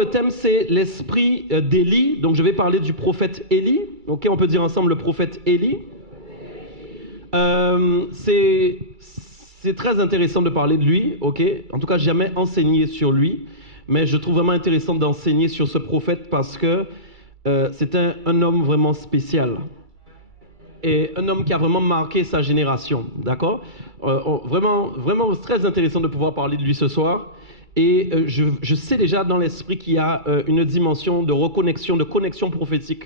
le thème, c'est l'esprit d'Élie. Donc, je vais parler du prophète Élie. Ok, on peut dire ensemble le prophète Élie. C'est très intéressant de parler de lui. Ok, en tout cas, j'ai jamais enseigné sur lui. Mais je trouve vraiment intéressant d'enseigner sur ce prophète parce que c'est un homme vraiment spécial. Et un homme qui a vraiment marqué sa génération. D'accord ? Vraiment, très intéressant de pouvoir parler de lui ce soir. Et je sais déjà dans l'esprit qu'il y a une dimension de reconnexion, de connexion prophétique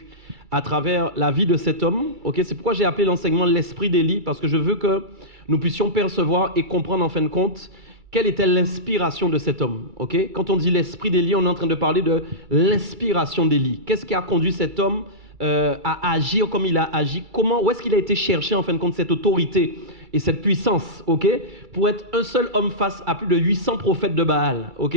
à travers la vie de cet homme. Okay, c'est pourquoi j'ai appelé l'enseignement l'esprit d'Élie, parce que je veux que nous puissions percevoir et comprendre en fin de compte quelle était l'inspiration de cet homme. Okay? Quand on dit l'esprit d'Élie, on est en train de parler de l'inspiration d'Élie. Qu'est-ce qui a conduit cet homme à agir comme il a agi? Où est-ce qu'il a été chercher en fin de compte cette autorité et cette puissance, ok, pour être un seul homme face à plus de 800 prophètes de Baal, ok.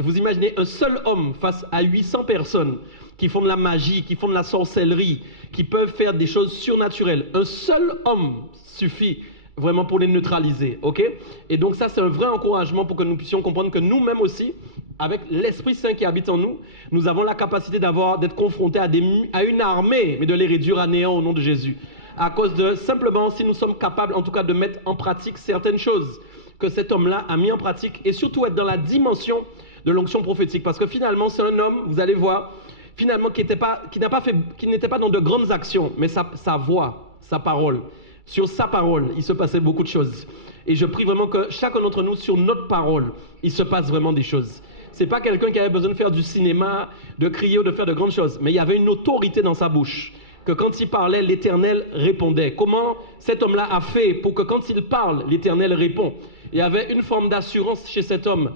Vous imaginez un seul homme face à 800 personnes qui font de la magie, qui font de la sorcellerie, qui peuvent faire des choses surnaturelles. Un seul homme suffit vraiment pour les neutraliser, ok. Et donc ça, c'est un vrai encouragement pour que nous puissions comprendre que nous-mêmes aussi, avec l'Esprit Saint qui habite en nous, nous avons la capacité d'être confrontés à une armée, mais de les réduire à néant au nom de Jésus. À cause de, simplement, si nous sommes capables en tout cas de mettre en pratique certaines choses que cet homme-là a mis en pratique, et surtout être dans la dimension de l'onction prophétique. Parce que finalement, c'est un homme, vous allez voir, finalement, qui n'était pas dans de grandes actions, mais sa voix, sa parole. Sur sa parole, il se passait beaucoup de choses. Et je prie vraiment que chacun d'entre nous, sur notre parole, il se passe vraiment des choses. C'est pas quelqu'un qui avait besoin de faire du cinéma, de crier ou de faire de grandes choses, mais il y avait une autorité dans sa bouche. Que quand il parlait, l'Éternel répondait. Comment cet homme-là a fait pour que quand il parle, l'Éternel répond? Il y avait une forme d'assurance chez cet homme.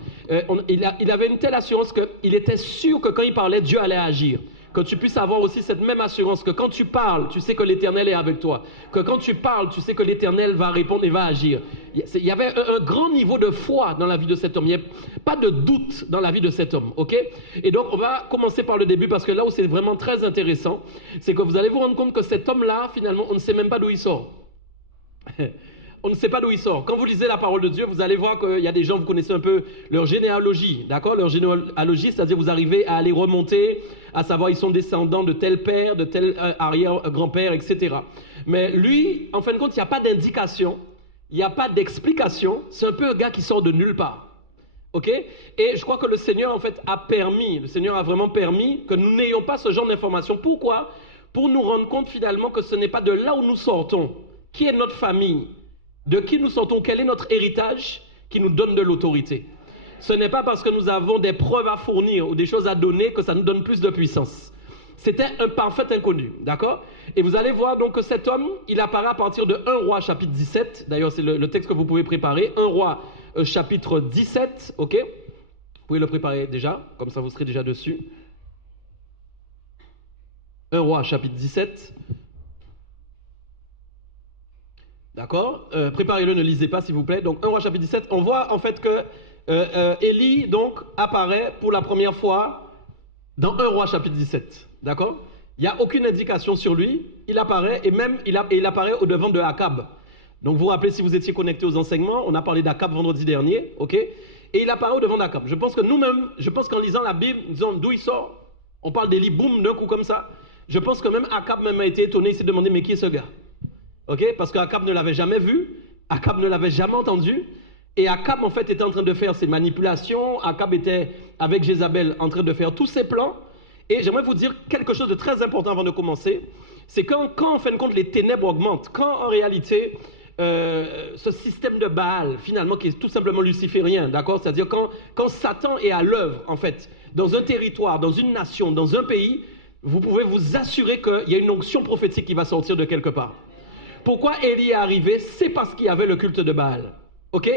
Il avait une telle assurance qu'il était sûr que quand il parlait, Dieu allait agir. Que tu puisses avoir aussi cette même assurance que quand tu parles, tu sais que l'Éternel est avec toi. Que quand tu parles, tu sais que l'Éternel va répondre et va agir. Il y avait un grand niveau de foi dans la vie de cet homme. Il n'y a pas de doute dans la vie de cet homme. Ok? Et donc, on va commencer par le début parce que là où c'est vraiment très intéressant, c'est que vous allez vous rendre compte que cet homme-là, finalement, on ne sait même pas d'où il sort. On ne sait pas d'où il sort. Quand vous lisez la parole de Dieu, vous allez voir qu'il y a des gens, vous connaissez un peu leur généalogie, d'accord? Leur généalogie, c'est-à-dire vous arrivez à aller remonter, à savoir ils sont descendants de tel père, de tel arrière-grand-père, etc. Mais lui, en fin de compte, il n'y a pas d'indication, il n'y a pas d'explication. C'est un peu un gars qui sort de nulle part. Ok? Et je crois que le Seigneur, en fait, le Seigneur a vraiment permis que nous n'ayons pas ce genre d'informations. Pourquoi? Pour nous rendre compte finalement que ce n'est pas de là où nous sortons, qui est notre famille, de qui nous sortons, quel est notre héritage qui nous donne de l'autorité. Ce n'est pas parce que nous avons des preuves à fournir ou des choses à donner que ça nous donne plus de puissance. C'était un parfait inconnu, d'accord? Et vous allez voir donc que cet homme, il apparaît à partir de 1 Roi chapitre 17. D'ailleurs, c'est le texte que vous pouvez préparer. 1 Roi chapitre 17, ok? Vous pouvez le préparer déjà, comme ça vous serez déjà dessus. 1 Roi chapitre 17. D'accord? Préparez-le, ne lisez pas s'il vous plaît. Donc 1 Roi chapitre 17, on voit en fait que Élie donc apparaît pour la première fois dans 1 Roi chapitre 17. D'accord? Il n'y a aucune indication sur lui. Il apparaît et même il apparaît au devant de Akab. Donc vous vous rappelez, si vous étiez connecté aux enseignements, on a parlé d'Akab vendredi dernier, ok? Et il apparaît au devant d'Akab. Je pense que nous-mêmes, qu'en lisant la Bible, disons d'où il sort, on parle d'Élie, boum, d'un coup comme ça. Je pense que même Akab même a été étonné, il s'est demandé mais qui est ce gars? Ok? Parce qu'Akab ne l'avait jamais vu, Akab ne l'avait jamais entendu, et Akab en fait était en train de faire ses manipulations, Akab était avec Jézabel en train de faire tous ses plans, et j'aimerais vous dire quelque chose de très important avant de commencer, c'est quand en fin de compte les ténèbres augmentent, quand en réalité ce système de Baal finalement qui est tout simplement luciférien, d'accord? C'est-à-dire quand Satan est à l'œuvre en fait, dans un territoire, dans une nation, dans un pays, vous pouvez vous assurer qu'il y a une onction prophétique qui va sortir de quelque part. Pourquoi Élie est arrivé? C'est parce qu'il y avait le culte de Baal. Ok?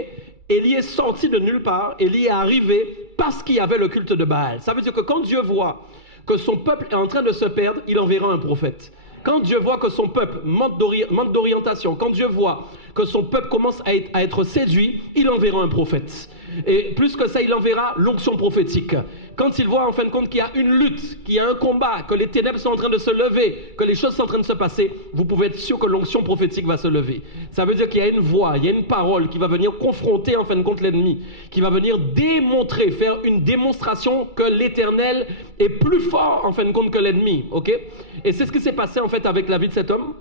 Élie est sorti de nulle part. Élie est arrivé parce qu'il y avait le culte de Baal. Ça veut dire que quand Dieu voit que son peuple est en train de se perdre, il enverra un prophète. Quand Dieu voit que son peuple manque d'orientation, quand Dieu voit que son peuple commence à être séduit, il enverra un prophète. Et plus que ça, il enverra l'onction prophétique. Quand il voit en fin de compte qu'il y a une lutte, qu'il y a un combat, que les ténèbres sont en train de se lever, que les choses sont en train de se passer, vous pouvez être sûr que l'onction prophétique va se lever. Ça veut dire qu'il y a une voix, il y a une parole qui va venir confronter en fin de compte l'ennemi, qui va venir démontrer, faire une démonstration que l'Éternel est plus fort en fin de compte que l'ennemi. Okay? Et c'est ce qui s'est passé en fait avec la vie de cet homme.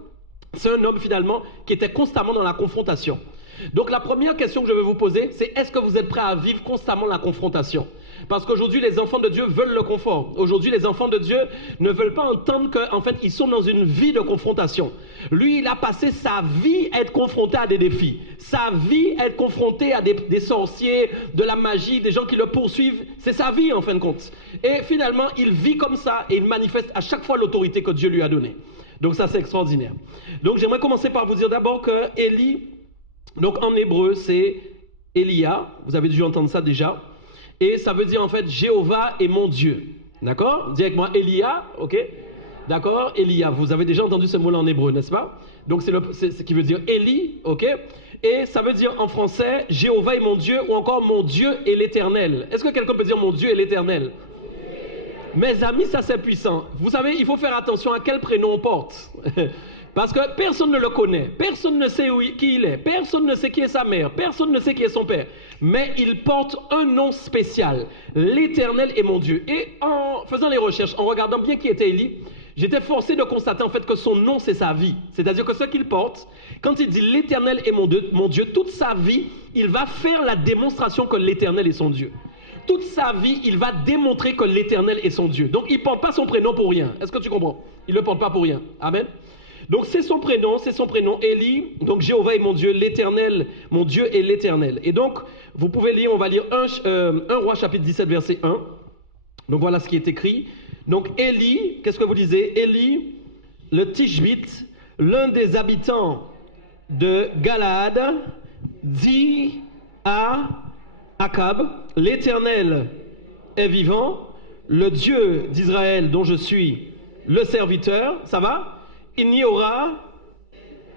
C'est un homme finalement qui était constamment dans la confrontation. Donc la première question que je vais vous poser, c'est est-ce que vous êtes prêts à vivre constamment la confrontation? Parce qu'aujourd'hui, les enfants de Dieu veulent le confort. Aujourd'hui, les enfants de Dieu ne veulent pas entendre qu'en fait, ils sont dans une vie de confrontation. Lui, il a passé sa vie à être confronté à des défis. Sa vie à être confronté à des sorciers, de la magie, des gens qui le poursuivent. C'est sa vie, en fin de compte. Et finalement, il vit comme ça et il manifeste à chaque fois l'autorité que Dieu lui a donnée. Donc ça, c'est extraordinaire. Donc j'aimerais commencer par vous dire d'abord que Élie, donc en hébreu, c'est Elia. Vous avez dû entendre ça déjà. Et ça veut dire en fait Jéhovah est mon Dieu. D'accord? Dis avec moi Elia, ok? D'accord? Elia, vous avez déjà entendu ce mot-là en hébreu, n'est-ce pas? Donc c'est ce qui veut dire Élie, ok? Et ça veut dire en français Jéhovah est mon Dieu ou encore mon Dieu est l'Éternel. Est-ce que quelqu'un peut dire mon Dieu est l'Éternel? Mes amis, ça c'est puissant. Vous savez, il faut faire attention à quel prénom on porte. Parce que personne ne le connaît, personne ne sait qui il est, personne ne sait qui est sa mère, personne ne sait qui est son père. Mais il porte un nom spécial. L'Éternel est mon Dieu. Et en faisant les recherches, en regardant bien qui était Élie, j'étais forcé de constater en fait que son nom c'est sa vie. C'est-à-dire que ce qu'il porte, quand il dit l'Éternel est mon Dieu, toute sa vie, il va faire la démonstration que l'Éternel est son Dieu. Toute sa vie, il va démontrer que l'Éternel est son Dieu. Donc il ne porte pas son prénom pour rien. Est-ce que tu comprends? Il ne le porte pas pour rien. Amen. Donc c'est son prénom, Élie. Donc Jéhovah est mon Dieu, l'Éternel, mon Dieu est l'Éternel. Et donc, vous pouvez lire, on va lire 1 Roi chapitre 17, verset 1. Donc voilà ce qui est écrit. Donc Élie, qu'est-ce que vous lisez? Élie, le Tishbite, l'un des habitants de Galaad, dit à Akab, l'Éternel est vivant, le Dieu d'Israël dont je suis le serviteur, ça va? Il n'y aura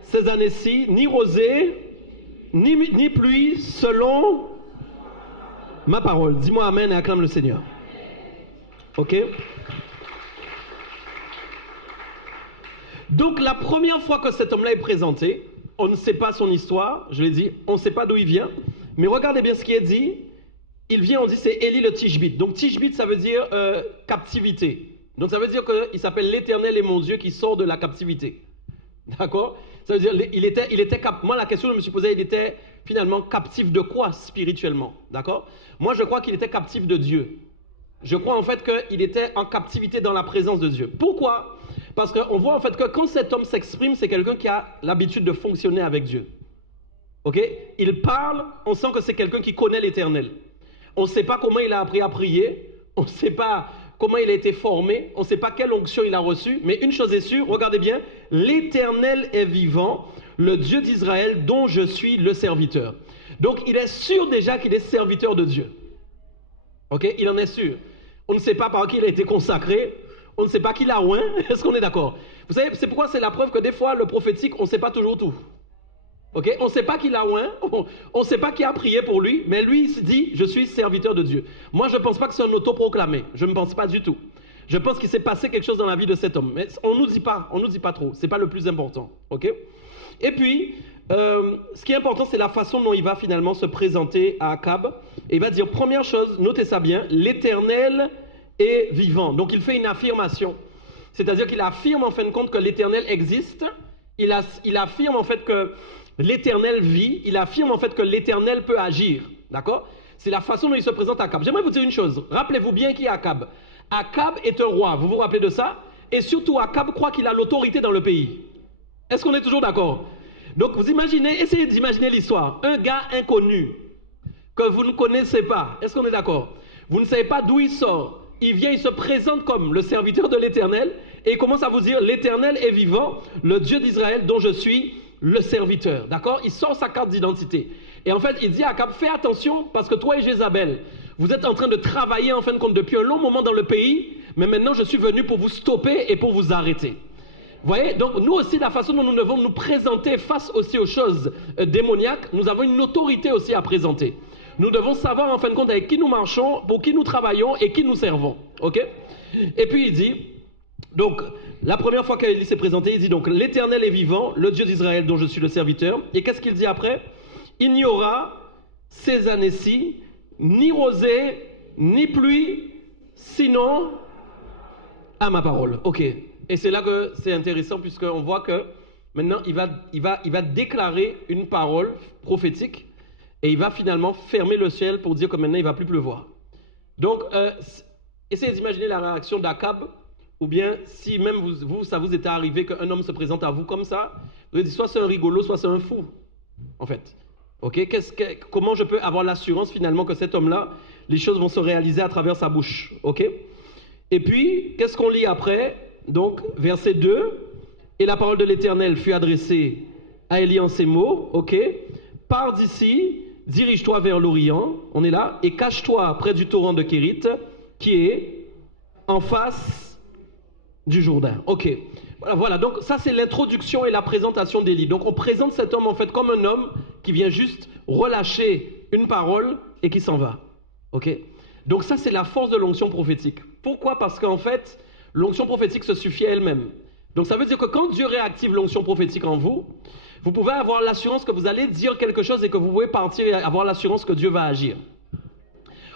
ces années-ci ni rosée, ni pluie selon ma parole. Dis-moi amen et acclame le Seigneur. Ok? Donc la première fois que cet homme-là est présenté, on ne sait pas son histoire, je l'ai dit, on ne sait pas d'où il vient, mais regardez bien ce qui est dit. Il vient, on dit c'est Élie le Tishbite. Donc Tishbite, ça veut dire captivité. Donc ça veut dire qu'il s'appelle l'Éternel est mon Dieu qui sort de la captivité. D'accord? Ça veut dire, moi la question que je me suis posée, il était finalement captif de quoi spirituellement? D'accord? Moi je crois qu'il était captif de Dieu. Je crois en fait qu'il était en captivité dans la présence de Dieu. Pourquoi? Parce qu'on voit en fait que quand cet homme s'exprime, c'est quelqu'un qui a l'habitude de fonctionner avec Dieu. Ok? Il parle, on sent que c'est quelqu'un qui connaît l'Éternel. On ne sait pas comment il a appris à prier, on ne sait pas comment il a été formé, on ne sait pas quelle onction il a reçue, mais une chose est sûre, regardez bien, l'Éternel est vivant, le Dieu d'Israël dont je suis le serviteur. Donc il est sûr déjà qu'il est serviteur de Dieu. Ok? Il en est sûr. On ne sait pas par qui il a été consacré, on ne sait pas qui l'a oint, est-ce qu'on est d'accord? Vous savez, c'est pourquoi c'est la preuve que des fois, le prophétique, on ne sait pas toujours tout. Ok? On ne sait pas qui l'a oint, on ne sait pas qui a prié pour lui, mais lui, il se dit, je suis serviteur de Dieu. Moi, je ne pense pas que c'est un autoproclamé. Je ne pense pas du tout. Je pense qu'il s'est passé quelque chose dans la vie de cet homme. Mais on ne nous dit pas trop. Ce n'est pas le plus important. Ok? Et puis, ce qui est important, c'est la façon dont il va finalement se présenter à Akab. Et il va dire, première chose, notez ça bien, l'Éternel est vivant. Donc, il fait une affirmation. C'est-à-dire qu'il affirme en fin de compte que l'Éternel existe. Il affirme en fait que l'Éternel vit, il affirme en fait que l'Éternel peut agir, d'accord? C'est la façon dont il se présente à Akab. J'aimerais vous dire une chose, rappelez-vous bien qui est Akab. Akab est un roi, vous vous rappelez de ça? Et surtout Akab croit qu'il a l'autorité dans le pays. Est-ce qu'on est toujours d'accord? Donc vous imaginez, essayez d'imaginer l'histoire. Un gars inconnu, que vous ne connaissez pas, est-ce qu'on est d'accord? Vous ne savez pas d'où il sort. Il vient, il se présente comme le serviteur de l'Éternel et il commence à vous dire, l'Éternel est vivant, le Dieu d'Israël dont je suis le serviteur, d'accord? Il sort sa carte d'identité. Et en fait, il dit à Akab, fais attention parce que toi et Jézabel, vous êtes en train de travailler en fin de compte depuis un long moment dans le pays, mais maintenant je suis venu pour vous stopper et pour vous arrêter. Vous voyez? Donc nous aussi, la façon dont nous devons nous présenter face aussi aux choses démoniaques, nous avons une autorité aussi à présenter. Nous devons savoir en fin de compte avec qui nous marchons, pour qui nous travaillons et qui nous servons. Ok? Et puis il dit, donc la première fois qu'Élie s'est présenté, il dit donc l'Éternel est vivant, le Dieu d'Israël dont je suis le serviteur. Et qu'est-ce qu'il dit après? Il n'y aura ces années-ci ni rosée, ni pluie, sinon à ma parole. Ok. Et c'est là que c'est intéressant puisqu'on voit que maintenant il va déclarer une parole prophétique et il va finalement fermer le ciel pour dire que maintenant il ne va plus pleuvoir. Donc, essayez d'imaginer la réaction d'Akab, ou bien si même ça vous était arrivé qu'un homme se présente à vous comme ça, vous allez dire soit c'est un rigolo, soit c'est un fou, en fait. Ok, comment je peux avoir l'assurance finalement que cet homme-là, les choses vont se réaliser à travers sa bouche. Ok. Et puis, qu'est-ce qu'on lit après? Donc, verset 2, et la parole de l'Éternel fut adressée à Élie en ces mots. Ok. Pars d'ici, dirige-toi vers l'Orient, on est là, et cache-toi près du torrent de Kérit, qui est en face du Jourdain. Ok. Voilà, donc ça c'est l'introduction et la présentation d'Élie. Donc on présente cet homme en fait comme un homme qui vient juste relâcher une parole et qui s'en va. Ok. Donc ça c'est la force de l'onction prophétique. Pourquoi? Parce qu'en fait, l'onction prophétique se suffit à elle-même. Donc ça veut dire que quand Dieu réactive l'onction prophétique en vous, vous pouvez avoir l'assurance que vous allez dire quelque chose et que vous pouvez partir et avoir l'assurance que Dieu va agir.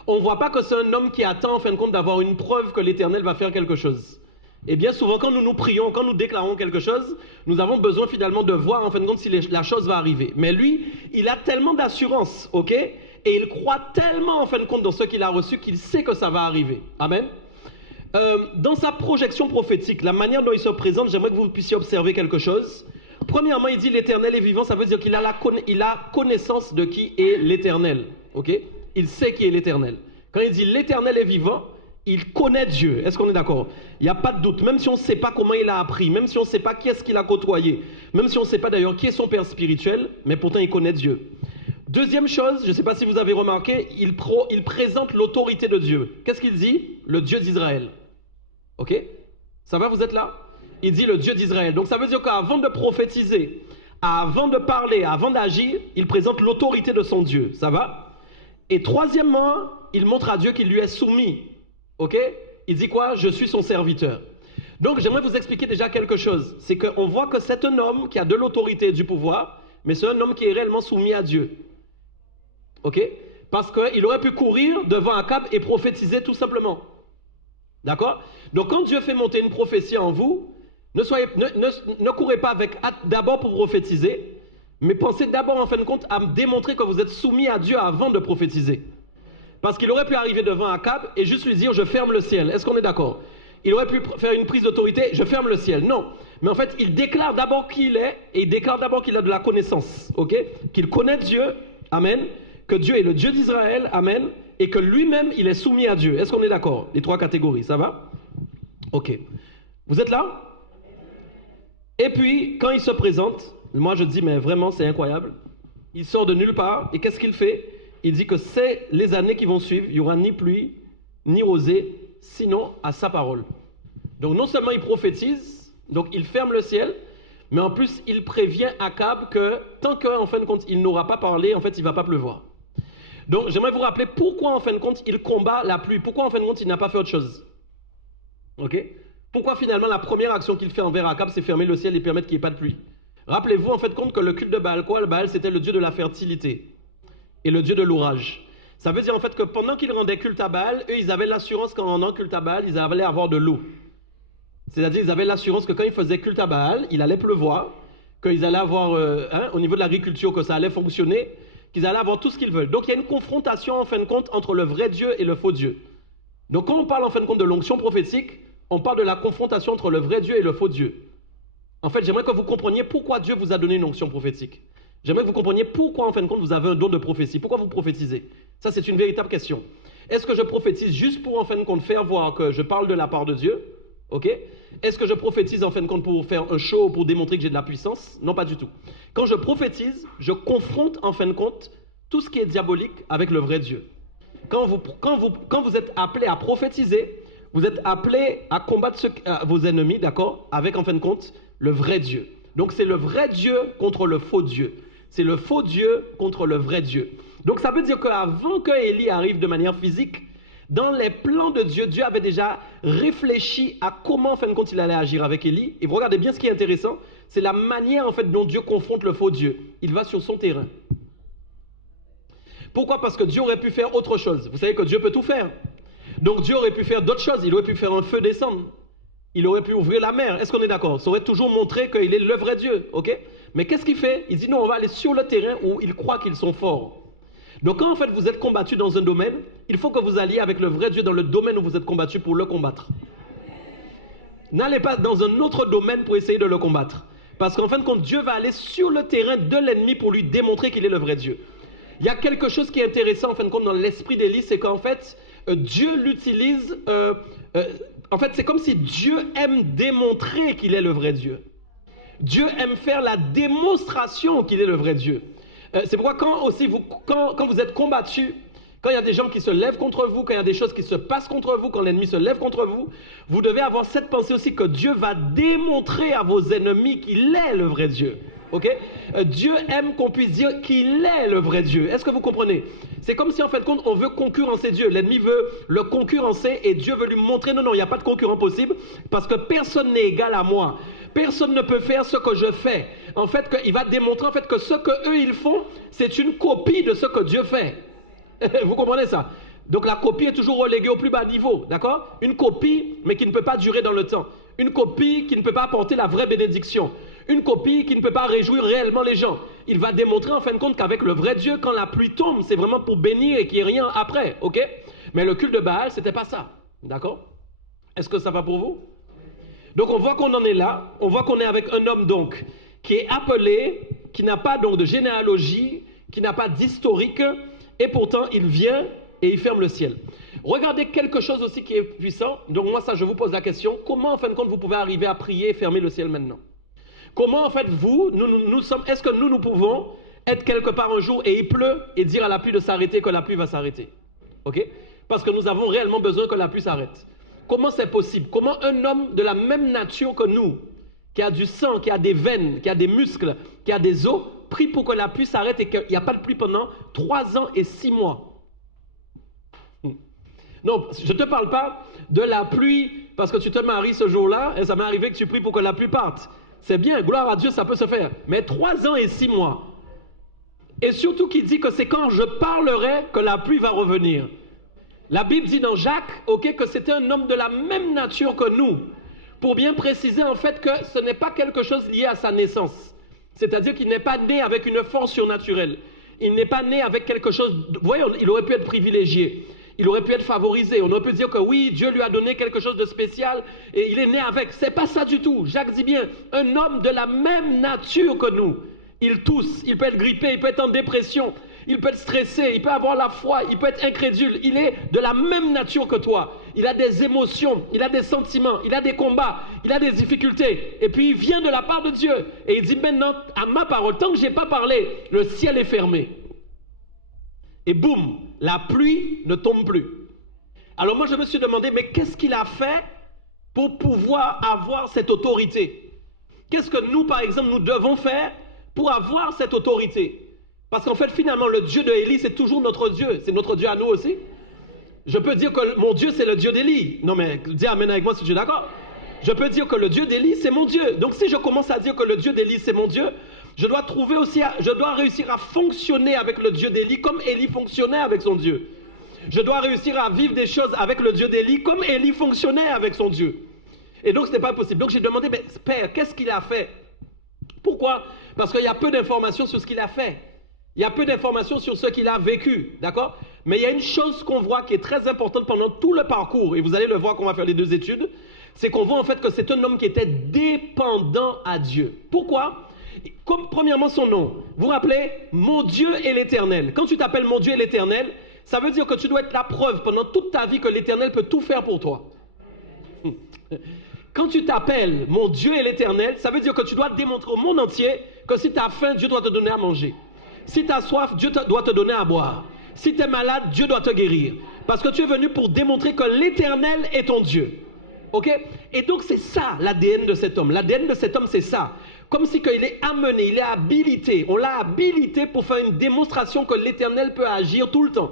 On ne voit pas que c'est un homme qui attend en fin de compte d'avoir une preuve que l'Éternel va faire quelque chose. Et bien souvent quand nous prions, quand nous déclarons quelque chose, nous avons besoin finalement de voir en fin de compte si la chose va arriver. Mais lui, il a tellement d'assurance, ok? Et il croit tellement en fin de compte dans ce qu'il a reçu qu'il sait que ça va arriver. Amen. Dans sa projection prophétique, la manière dont il se présente, j'aimerais que vous puissiez observer quelque chose. Premièrement, il dit l'Éternel est vivant, ça veut dire qu'il a connaissance de qui est l'Éternel. Ok? Il sait qui est l'Éternel. Quand il dit l'Éternel est vivant, il connaît Dieu. Est-ce qu'on est d'accord? Il n'y a pas de doute. Même si on ne sait pas comment il a appris, même si on ne sait pas qui est-ce qu'il a côtoyé, même si on ne sait pas d'ailleurs qui est son père spirituel, mais pourtant il connaît Dieu. Deuxième chose, je ne sais pas si vous avez remarqué, il présente l'autorité de Dieu. Qu'est-ce qu'il dit? Le Dieu d'Israël. Ok? Ça va, vous êtes là? Il dit le Dieu d'Israël. Donc ça veut dire qu'avant de prophétiser, avant de parler, avant d'agir, il présente l'autorité de son Dieu. Ça va? Et troisièmement, il montre à Dieu qu'il lui est soumis. Ok? Il dit quoi? Je suis son serviteur. Donc j'aimerais vous expliquer déjà quelque chose. C'est qu'on voit que c'est un homme qui a de l'autorité et du pouvoir, mais c'est un homme qui est réellement soumis à Dieu. Ok? Parce qu'il aurait pu courir devant Akab et prophétiser tout simplement. D'accord? Donc quand Dieu fait monter une prophétie en vous, ne courez pas avec hâte d'abord pour prophétiser, mais pensez d'abord en fin de compte à démontrer que vous êtes soumis à Dieu avant de prophétiser. Parce qu'il aurait pu arriver devant Akab et juste lui dire je ferme le ciel. Est-ce qu'on est d'accord? Il aurait pu faire une prise d'autorité, je ferme le ciel. Non. Mais en fait, il déclare d'abord qui il est et il déclare d'abord qu'il a de la connaissance. Ok? Qu'il connaît Dieu. Amen. Que Dieu est le Dieu d'Israël. Amen. Et que lui-même, il est soumis à Dieu. Est-ce qu'on est d'accord? Les trois catégories, ça va? Ok. Vous êtes là? Et puis, quand il se présente, moi je dis, mais vraiment c'est incroyable. Il sort de nulle part et qu'est-ce qu'il fait? Il dit que c'est les années qui vont suivre, il n'y aura ni pluie, ni rosée, sinon à sa parole. Donc non seulement il prophétise, donc il ferme le ciel, mais en plus il prévient Akab que tant qu'en fin de compte il n'aura pas parlé, en fait il ne va pas pleuvoir. Donc j'aimerais vous rappeler pourquoi en fin de compte il combat la pluie, pourquoi en fin de compte il n'a pas fait autre chose. Ok? Pourquoi finalement la première action qu'il fait envers Akab c'est fermer le ciel et permettre qu'il n'y ait pas de pluie. Rappelez-vous en fait compte que le culte de Baal, quoi? Le Baal c'était le dieu de la fertilité et le dieu de l'orage. Ça veut dire en fait que pendant qu'ils rendaient culte à Baal, eux ils avaient l'assurance qu'en rendant culte à Baal, ils allaient avoir de l'eau. C'est-à-dire ils avaient l'assurance que quand ils faisaient culte à Baal, il allait pleuvoir, qu'ils allaient avoir, au niveau de l'agriculture, que ça allait fonctionner, qu'ils allaient avoir tout ce qu'ils veulent. Donc il y a une confrontation en fin de compte entre le vrai Dieu et le faux Dieu. Donc quand on parle en fin de compte de l'onction prophétique, on parle de la confrontation entre le vrai Dieu et le faux Dieu. En fait, j'aimerais que vous compreniez pourquoi Dieu vous a donné une onction prophétique. J'aimerais que vous compreniez pourquoi en fin de compte vous avez un don de prophétie. Pourquoi vous prophétisez? Ça c'est une véritable question. Est-ce que je prophétise juste pour en fin de compte faire voir que je parle de la part de Dieu? Ok? Est-ce que je prophétise en fin de compte pour faire un show, pour démontrer que j'ai de la puissance? Non, pas du tout. Quand je prophétise, je confronte en fin de compte tout ce qui est diabolique avec le vrai Dieu. Quand vous êtes appelé à prophétiser, vous êtes appelé à combattre vos ennemis, d'accord? Avec en fin de compte le vrai Dieu. Donc c'est le vrai Dieu contre le faux Dieu. C'est le faux Dieu contre le vrai Dieu. Donc ça veut dire qu'avant que Élie arrive de manière physique, dans les plans de Dieu, Dieu avait déjà réfléchi à comment en fin de compte il allait agir avec Élie. Et vous regardez bien ce qui est intéressant, c'est la manière en fait dont Dieu confronte le faux Dieu. Il va sur son terrain. Pourquoi? Parce que Dieu aurait pu faire autre chose. Vous savez que Dieu peut tout faire. Donc Dieu aurait pu faire d'autres choses. Il aurait pu faire un feu descendre. Il aurait pu ouvrir la mer. Est-ce qu'on est d'accord? Ça aurait toujours montré qu'il est le vrai Dieu. Ok? Mais qu'est-ce qu'il fait? Il dit non, on va aller sur le terrain où ils croient qu'ils sont forts. Donc quand en fait vous êtes combattu dans un domaine, il faut que vous alliez avec le vrai Dieu dans le domaine où vous êtes combattu pour le combattre. N'allez pas dans un autre domaine pour essayer de le combattre. Parce qu'en fin de compte, Dieu va aller sur le terrain de l'ennemi pour lui démontrer qu'il est le vrai Dieu. Il y a quelque chose qui est intéressant en fin de compte dans l'esprit d'Élie, c'est qu'en fait, Dieu l'utilise... en fait, c'est comme si Dieu aime démontrer qu'il est le vrai Dieu. Dieu aime faire la démonstration qu'il est le vrai Dieu. C'est pourquoi quand vous êtes combattu, quand il y a des gens qui se lèvent contre vous, quand il y a des choses qui se passent contre vous, quand l'ennemi se lève contre vous, vous devez avoir cette pensée aussi que Dieu va démontrer à vos ennemis qu'il est le vrai Dieu. Okay? Dieu aime qu'on puisse dire qu'il est le vrai Dieu. Est-ce que vous comprenez? C'est comme si en fait on veut concurrencer Dieu. L'ennemi veut le concurrencer et Dieu veut lui montrer non, il n'y a pas de concurrent possible parce que personne n'est égal à moi. Personne ne peut faire ce que je fais. En fait, il va démontrer en fait que ce que eux ils font, c'est une copie de ce que Dieu fait. Vous comprenez ça? Donc la copie est toujours reléguée au plus bas niveau, d'accord? Une copie, mais qui ne peut pas durer dans le temps. Une copie qui ne peut pas apporter la vraie bénédiction. Une copie qui ne peut pas réjouir réellement les gens. Il va démontrer en fin de compte qu'avec le vrai Dieu, quand la pluie tombe, c'est vraiment pour bénir et qu'il n'y ait rien après, ok? Mais le culte de Baal, c'était pas ça, d'accord? Est-ce que ça va pour vous? Donc on voit qu'on en est là, on voit qu'on est avec un homme donc qui est appelé, qui n'a pas donc de généalogie, qui n'a pas d'historique, et pourtant il vient et il ferme le ciel. Regardez quelque chose aussi qui est puissant. Donc moi ça je vous pose la question, comment en fin de compte vous pouvez arriver à prier et fermer le ciel maintenant? Comment en fait nous sommes, est-ce que nous pouvons être quelque part un jour et il pleut et dire à la pluie de s'arrêter que la pluie va s'arrêter? Ok? Parce que nous avons réellement besoin que la pluie s'arrête. Comment c'est possible? Comment un homme de la même nature que nous, qui a du sang, qui a des veines, qui a des muscles, qui a des os, prie pour que la pluie s'arrête et qu'il n'y a pas de pluie pendant 3 ans et 6 mois? Non, je ne te parle pas de la pluie parce que tu te maries ce jour-là et ça m'est arrivé que tu pries pour que la pluie parte. C'est bien, gloire à Dieu, ça peut se faire. Mais 3 ans et 6 mois. Et surtout qu'il dit que c'est quand je parlerai que la pluie va revenir. La Bible dit dans Jacques, ok, que c'était un homme de la même nature que nous. Pour bien préciser en fait que ce n'est pas quelque chose lié à sa naissance. C'est-à-dire qu'il n'est pas né avec une force surnaturelle. Il n'est pas né avec quelque chose... Voyons, il aurait pu être privilégié. Il aurait pu être favorisé. On aurait pu dire que oui, Dieu lui a donné quelque chose de spécial et il est né avec. C'est pas ça du tout. Jacques dit bien, un homme de la même nature que nous. Il tousse, il peut être grippé, il peut être en dépression, il peut être stressé, il peut avoir la foi, il peut être incrédule. Il est de la même nature que toi. Il a des émotions, il a des sentiments, il a des combats, il a des difficultés. Et puis il vient de la part de Dieu. Et il dit maintenant, à ma parole, tant que je n'ai pas parlé, le ciel est fermé. Et boum, la pluie ne tombe plus. Alors moi je me suis demandé, mais qu'est-ce qu'il a fait pour pouvoir avoir cette autorité? Qu'est-ce que nous, par exemple, nous devons faire pour avoir cette autorité? Parce qu'en fait, finalement, le Dieu de Élie, c'est toujours notre Dieu. C'est notre Dieu à nous aussi. Je peux dire que mon Dieu, c'est le Dieu d'Élie. Non mais, dis amen avec moi si tu es d'accord. Je peux dire que le Dieu d'Élie, c'est mon Dieu. Donc si je commence à dire que le Dieu d'Élie, c'est mon Dieu, je dois réussir à fonctionner avec le Dieu d'Élie comme Élie fonctionnait avec son Dieu. Je dois réussir à vivre des choses avec le Dieu d'Élie comme Élie fonctionnait avec son Dieu. Et donc ce n'est pas possible. Donc j'ai demandé, mais Père, qu'est-ce qu'il a fait? Pourquoi? Parce qu'il y a peu d'informations sur ce qu'il a fait. Il y a peu d'informations sur ce qu'il a vécu, d'accord? Mais il y a une chose qu'on voit qui est très importante pendant tout le parcours, et vous allez le voir quand on va faire les 2 études, c'est qu'on voit en fait que c'est un homme qui était dépendant à Dieu. Pourquoi? Comme premièrement son nom. Vous vous rappelez? Mon Dieu est l'Éternel. Quand tu t'appelles mon Dieu est l'Éternel, ça veut dire que tu dois être la preuve pendant toute ta vie que l'Éternel peut tout faire pour toi. Quand tu t'appelles mon Dieu est l'Éternel, ça veut dire que tu dois démontrer au monde entier que si tu as faim, Dieu doit te donner à manger. Si tu as soif, Dieu doit te donner à boire. Si tu es malade, Dieu doit te guérir. Parce que tu es venu pour démontrer que l'Éternel est ton Dieu. Ok? Et donc c'est ça l'ADN de cet homme. L'ADN de cet homme, c'est ça. Comme si qu'il est amené, il est habilité. On l'a habilité pour faire une démonstration que l'Éternel peut agir tout le temps.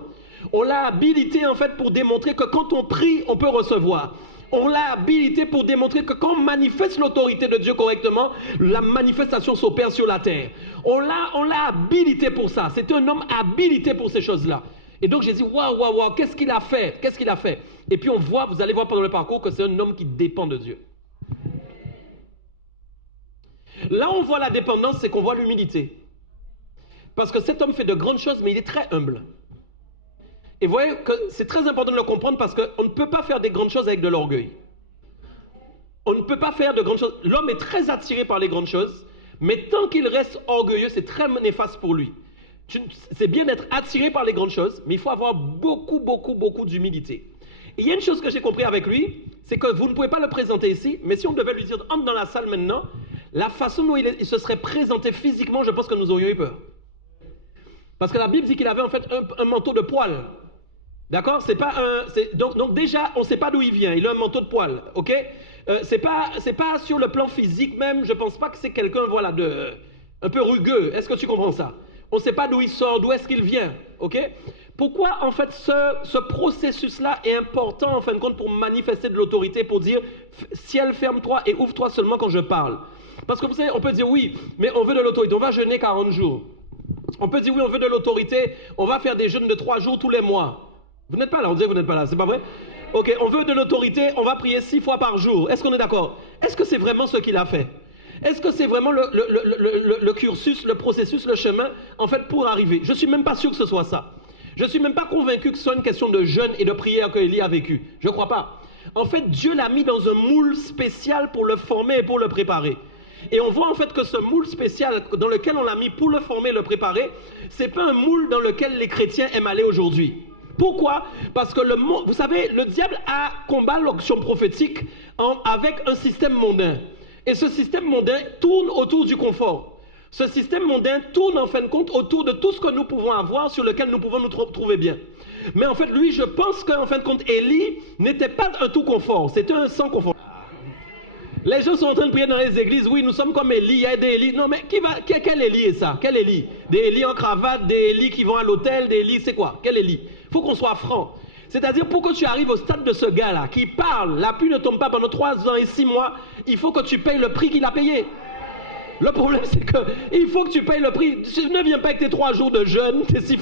On l'a habilité en fait pour démontrer que quand on prie, on peut recevoir. On l'a habilité pour démontrer que quand on manifeste l'autorité de Dieu correctement, la manifestation s'opère sur la terre. On l'a habilité pour ça. C'est un homme habilité pour ces choses-là. Et donc j'ai dit, waouh, qu'est-ce qu'il a fait? Qu'est-ce qu'il a fait? Et puis on voit, vous allez voir pendant le parcours que c'est un homme qui dépend de Dieu. Là on voit la dépendance, c'est qu'on voit l'humilité. Parce que cet homme fait de grandes choses, mais il est très humble. Et vous voyez que c'est très important de le comprendre parce qu'on ne peut pas faire des grandes choses avec de l'orgueil. On ne peut pas faire de grandes choses. L'homme est très attiré par les grandes choses, mais tant qu'il reste orgueilleux, c'est très néfaste pour lui. C'est bien d'être attiré par les grandes choses, mais il faut avoir beaucoup d'humilité. Et il y a une chose que j'ai compris avec lui, c'est que vous ne pouvez pas le présenter ici, mais si on devait lui dire entre dans la salle maintenant, la façon dont il se serait présenté physiquement, je pense que nous aurions eu peur. Parce que la Bible dit qu'il avait en fait un manteau de poils. D'accord? Donc déjà, on ne sait pas d'où il vient. Il a un manteau de poils. Ok? C'est pas sur le plan physique même. Je ne pense pas que c'est quelqu'un voilà, un peu rugueux. Est-ce que tu comprends ça? On ne sait pas d'où il sort, d'où est-ce qu'il vient. Ok? Pourquoi en fait ce processus-là est important en fin de compte pour manifester de l'autorité, pour dire ciel ferme-toi et ouvre-toi seulement quand je parle. Parce que vous savez, on peut dire oui, mais on veut de l'autorité. On va jeûner 40 jours. On peut dire oui, on veut de l'autorité. On va faire des jeûnes de 3 jours tous les mois. Vous n'êtes pas là, on dit que vous n'êtes pas là, c'est pas vrai? Ok, on veut de l'autorité, on va prier 6 fois par jour. Est-ce qu'on est d'accord? Est-ce que c'est vraiment ce qu'il a fait? Est-ce que c'est vraiment le cursus, le processus, le chemin, en fait, pour arriver? Je ne suis même pas sûr que ce soit ça. Je ne suis même pas convaincu que ce soit une question de jeûne et de prière qu'Élie a vécu. Je ne crois pas. En fait, Dieu l'a mis dans un moule spécial pour le former et pour le préparer. Et on voit en fait que ce moule spécial dans lequel on l'a mis pour le former et le préparer, ce n'est pas un moule dans lequel les chrétiens aiment aller aujourd'hui. Pourquoi? Parce que vous savez, le diable a combat l'onction prophétique avec un système mondain. Et ce système mondain tourne autour du confort. Ce système mondain tourne en fin de compte autour de tout ce que nous pouvons avoir, sur lequel nous pouvons nous trouver bien. Mais en fait, lui, je pense qu'en fin de compte, Élie n'était pas un tout confort, c'était un sans confort. Les gens sont en train de prier dans les églises, oui, nous sommes comme Élie, il y a des Élie. Non, mais quel Élie est ça? Quel Élie? Des Élie en cravate, des Élie qui vont à l'hôtel, des Élie, c'est quoi? Quel Élie? Il faut qu'on soit franc. C'est-à-dire, pour que tu arrives au stade de ce gars-là, qui parle, la pluie ne tombe pas pendant 3 ans et 6 mois, il faut que tu payes le prix qu'il a payé. Le problème, c'est qu'il faut que tu payes le prix. Ne viens pas avec tes 3 jours de jeûne, tes 6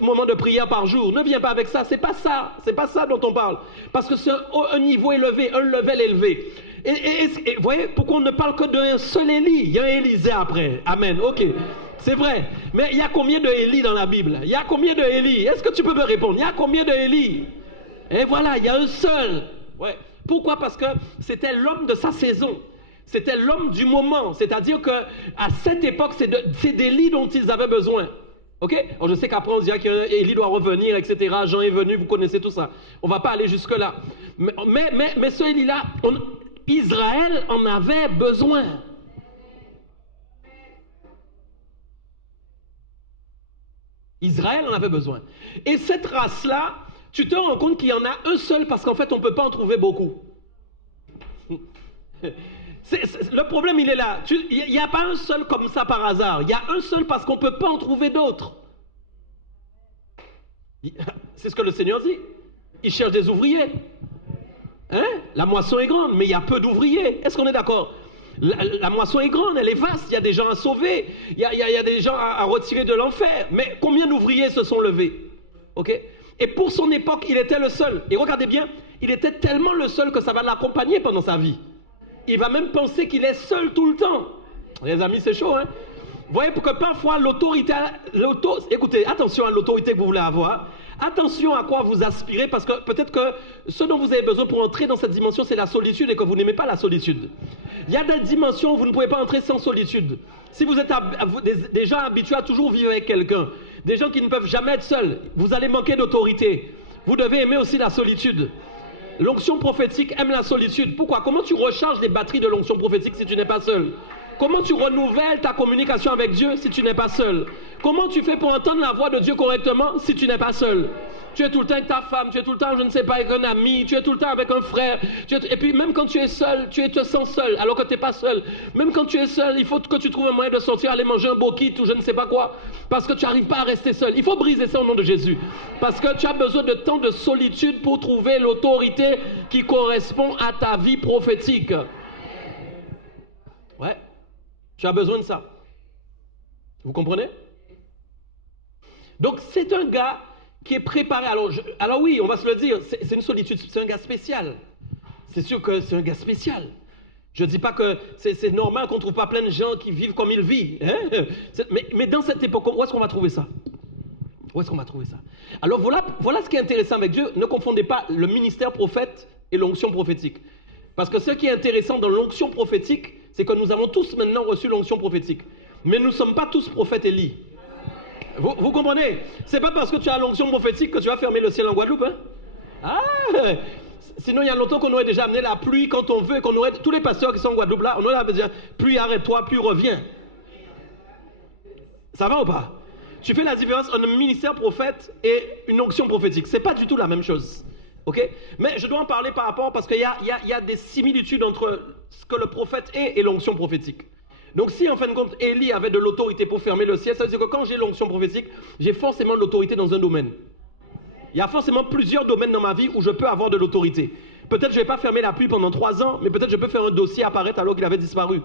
moments de prière par jour. Ne viens pas avec ça. C'est pas ça dont on parle. Parce que c'est un niveau élevé, un level élevé. Et vous voyez, pourquoi on ne parle que d'un seul Élie? Il y a un Élisée après. Amen. Ok. C'est vrai. Mais il y a combien de Élie dans la Bible? Il y a combien de Élie? Est-ce que tu peux me répondre? Il y a combien de Élie? Et voilà, il y a un seul. Ouais. Pourquoi? Parce que c'était l'homme de sa saison. C'était l'homme du moment. C'est-à-dire qu'à cette époque, c'est d'Élie dont ils avaient besoin. Ok? Alors je sais qu'après on dira qu'Élie doit revenir, etc. Jean est venu, vous connaissez tout ça. On ne va pas aller jusque-là. Mais ce Élie-là, Israël en avait besoin. Israël en avait besoin. Et cette race-là, tu te rends compte qu'il y en a un seul parce qu'en fait, on ne peut pas en trouver beaucoup. Le problème, il est là. Il n'y a pas un seul comme ça par hasard. Il y a un seul parce qu'on ne peut pas en trouver d'autres. C'est ce que le Seigneur dit. Il cherche des ouvriers. Hein? La moisson est grande, mais il y a peu d'ouvriers. Est-ce qu'on est d'accord? La moisson est grande, elle est vaste, il y a des gens à sauver, il y a des gens à retirer de l'enfer. Mais combien d'ouvriers se sont levés? Ok? Et pour son époque, il était le seul. Et regardez bien, il était tellement le seul que ça va l'accompagner pendant sa vie. Il va même penser qu'il est seul tout le temps. Les amis, c'est chaud, hein? Vous voyez que parfois écoutez, attention à l'autorité que vous voulez avoir. Attention à quoi vous aspirez, parce que peut-être que ce dont vous avez besoin pour entrer dans cette dimension, c'est la solitude et que vous n'aimez pas la solitude. Il y a des dimensions où vous ne pouvez pas entrer sans solitude. Si vous êtes des gens habitués à toujours vivre avec quelqu'un, des gens qui ne peuvent jamais être seuls, vous allez manquer d'autorité. Vous devez aimer aussi la solitude. L'onction prophétique aime la solitude. Pourquoi? Comment tu recharges les batteries de l'onction prophétique si tu n'es pas seul? Comment tu renouvelles ta communication avec Dieu si tu n'es pas seul? Comment tu fais pour entendre la voix de Dieu correctement si tu n'es pas seul? Tu es tout le temps avec ta femme, tu es tout le temps, je ne sais pas, avec un ami, tu es tout le temps avec un frère. Et puis même quand tu es seul, tu te sens seul, alors que tu n'es pas seul. Même quand tu es seul, il faut que tu trouves un moyen de sortir, aller manger un bokit ou je ne sais pas quoi. Parce que tu n'arrives pas à rester seul. Il faut briser ça au nom de Jésus. Parce que tu as besoin de temps de solitude pour trouver l'autorité qui correspond à ta vie prophétique. Ouais, tu as besoin de ça. Vous comprenez? Donc c'est un gars qui est préparé. Alors oui, on va se le dire, c'est une solitude, c'est un gars spécial. C'est sûr que c'est un gars spécial. Je ne dis pas que c'est normal qu'on ne trouve pas plein de gens qui vivent comme il vit. Hein? Mais dans cette époque, où est-ce qu'on va trouver ça? Où est-ce qu'on va trouver ça? Alors voilà ce qui est intéressant avec Dieu. Ne confondez pas le ministère prophète et l'onction prophétique. Parce que ce qui est intéressant dans l'onction prophétique, c'est que nous avons tous maintenant reçu l'onction prophétique. Mais nous ne sommes pas tous prophètes Élie. Vous comprenez? C'est pas parce que tu as l'onction prophétique que tu vas fermer le ciel en Guadeloupe. Hein? Ah! Sinon, il y a longtemps qu'on aurait déjà amené la pluie quand on veut, qu'on aurait tous les pasteurs qui sont en Guadeloupe là, on aurait déjà pluie arrête-toi, pluie reviens. Ça va ou pas? Tu fais la différence entre un ministère prophète et une onction prophétique. C'est pas du tout la même chose. Ok? Mais je dois en parler par rapport parce qu'il y a des similitudes entre ce que le prophète est et l'onction prophétique. Donc si en fin de compte, Élie avait de l'autorité pour fermer le ciel, ça veut dire que quand j'ai l'onction prophétique, j'ai forcément de l'autorité dans un domaine. Il y a forcément plusieurs domaines dans ma vie où je peux avoir de l'autorité. Peut-être je ne vais pas fermer la pluie pendant 3 ans, mais peut-être je peux faire un dossier apparaître alors qu'il avait disparu.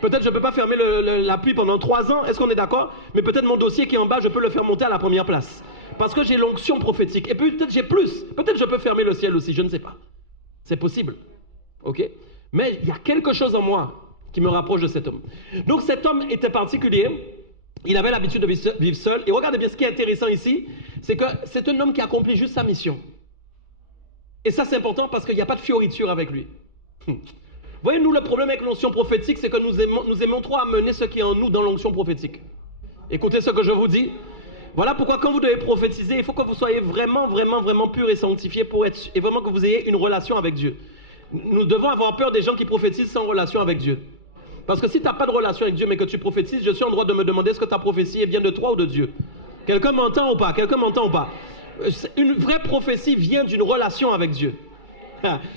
Peut-être je ne peux pas fermer la pluie pendant 3 ans, est-ce qu'on est d'accord? Mais peut-être mon dossier qui est en bas, je peux le faire monter à la première place. Parce que j'ai l'onction prophétique. Et puis peut-être j'ai plus. Peut-être je peux fermer le ciel aussi, je ne sais pas. C'est possible. Ok? Mais il y a quelque chose en moi qui me rapproche de cet homme. Donc cet homme était particulier, il avait l'habitude de vivre seul, et regardez bien ce qui est intéressant ici, c'est que c'est un homme qui accomplit juste sa mission. Et ça c'est important parce qu'il n'y a pas de fioriture avec lui. Voyez, nous le problème avec l'onction prophétique, c'est que nous aimons trop amener ce qui est en nous dans l'onction prophétique. Écoutez ce que je vous dis. Voilà pourquoi quand vous devez prophétiser, il faut que vous soyez vraiment, vraiment, vraiment pur et sanctifié et vraiment que vous ayez une relation avec Dieu. Nous devons avoir peur des gens qui prophétisent sans relation avec Dieu. Parce que si tu n'as pas de relation avec Dieu, mais que tu prophétises, je suis en droit de me demander est-ce que ta prophétie vient de toi ou de Dieu. Quelqu'un m'entend ou pas? Quelqu'un m'entend ou pas? Une vraie prophétie vient d'une relation avec Dieu.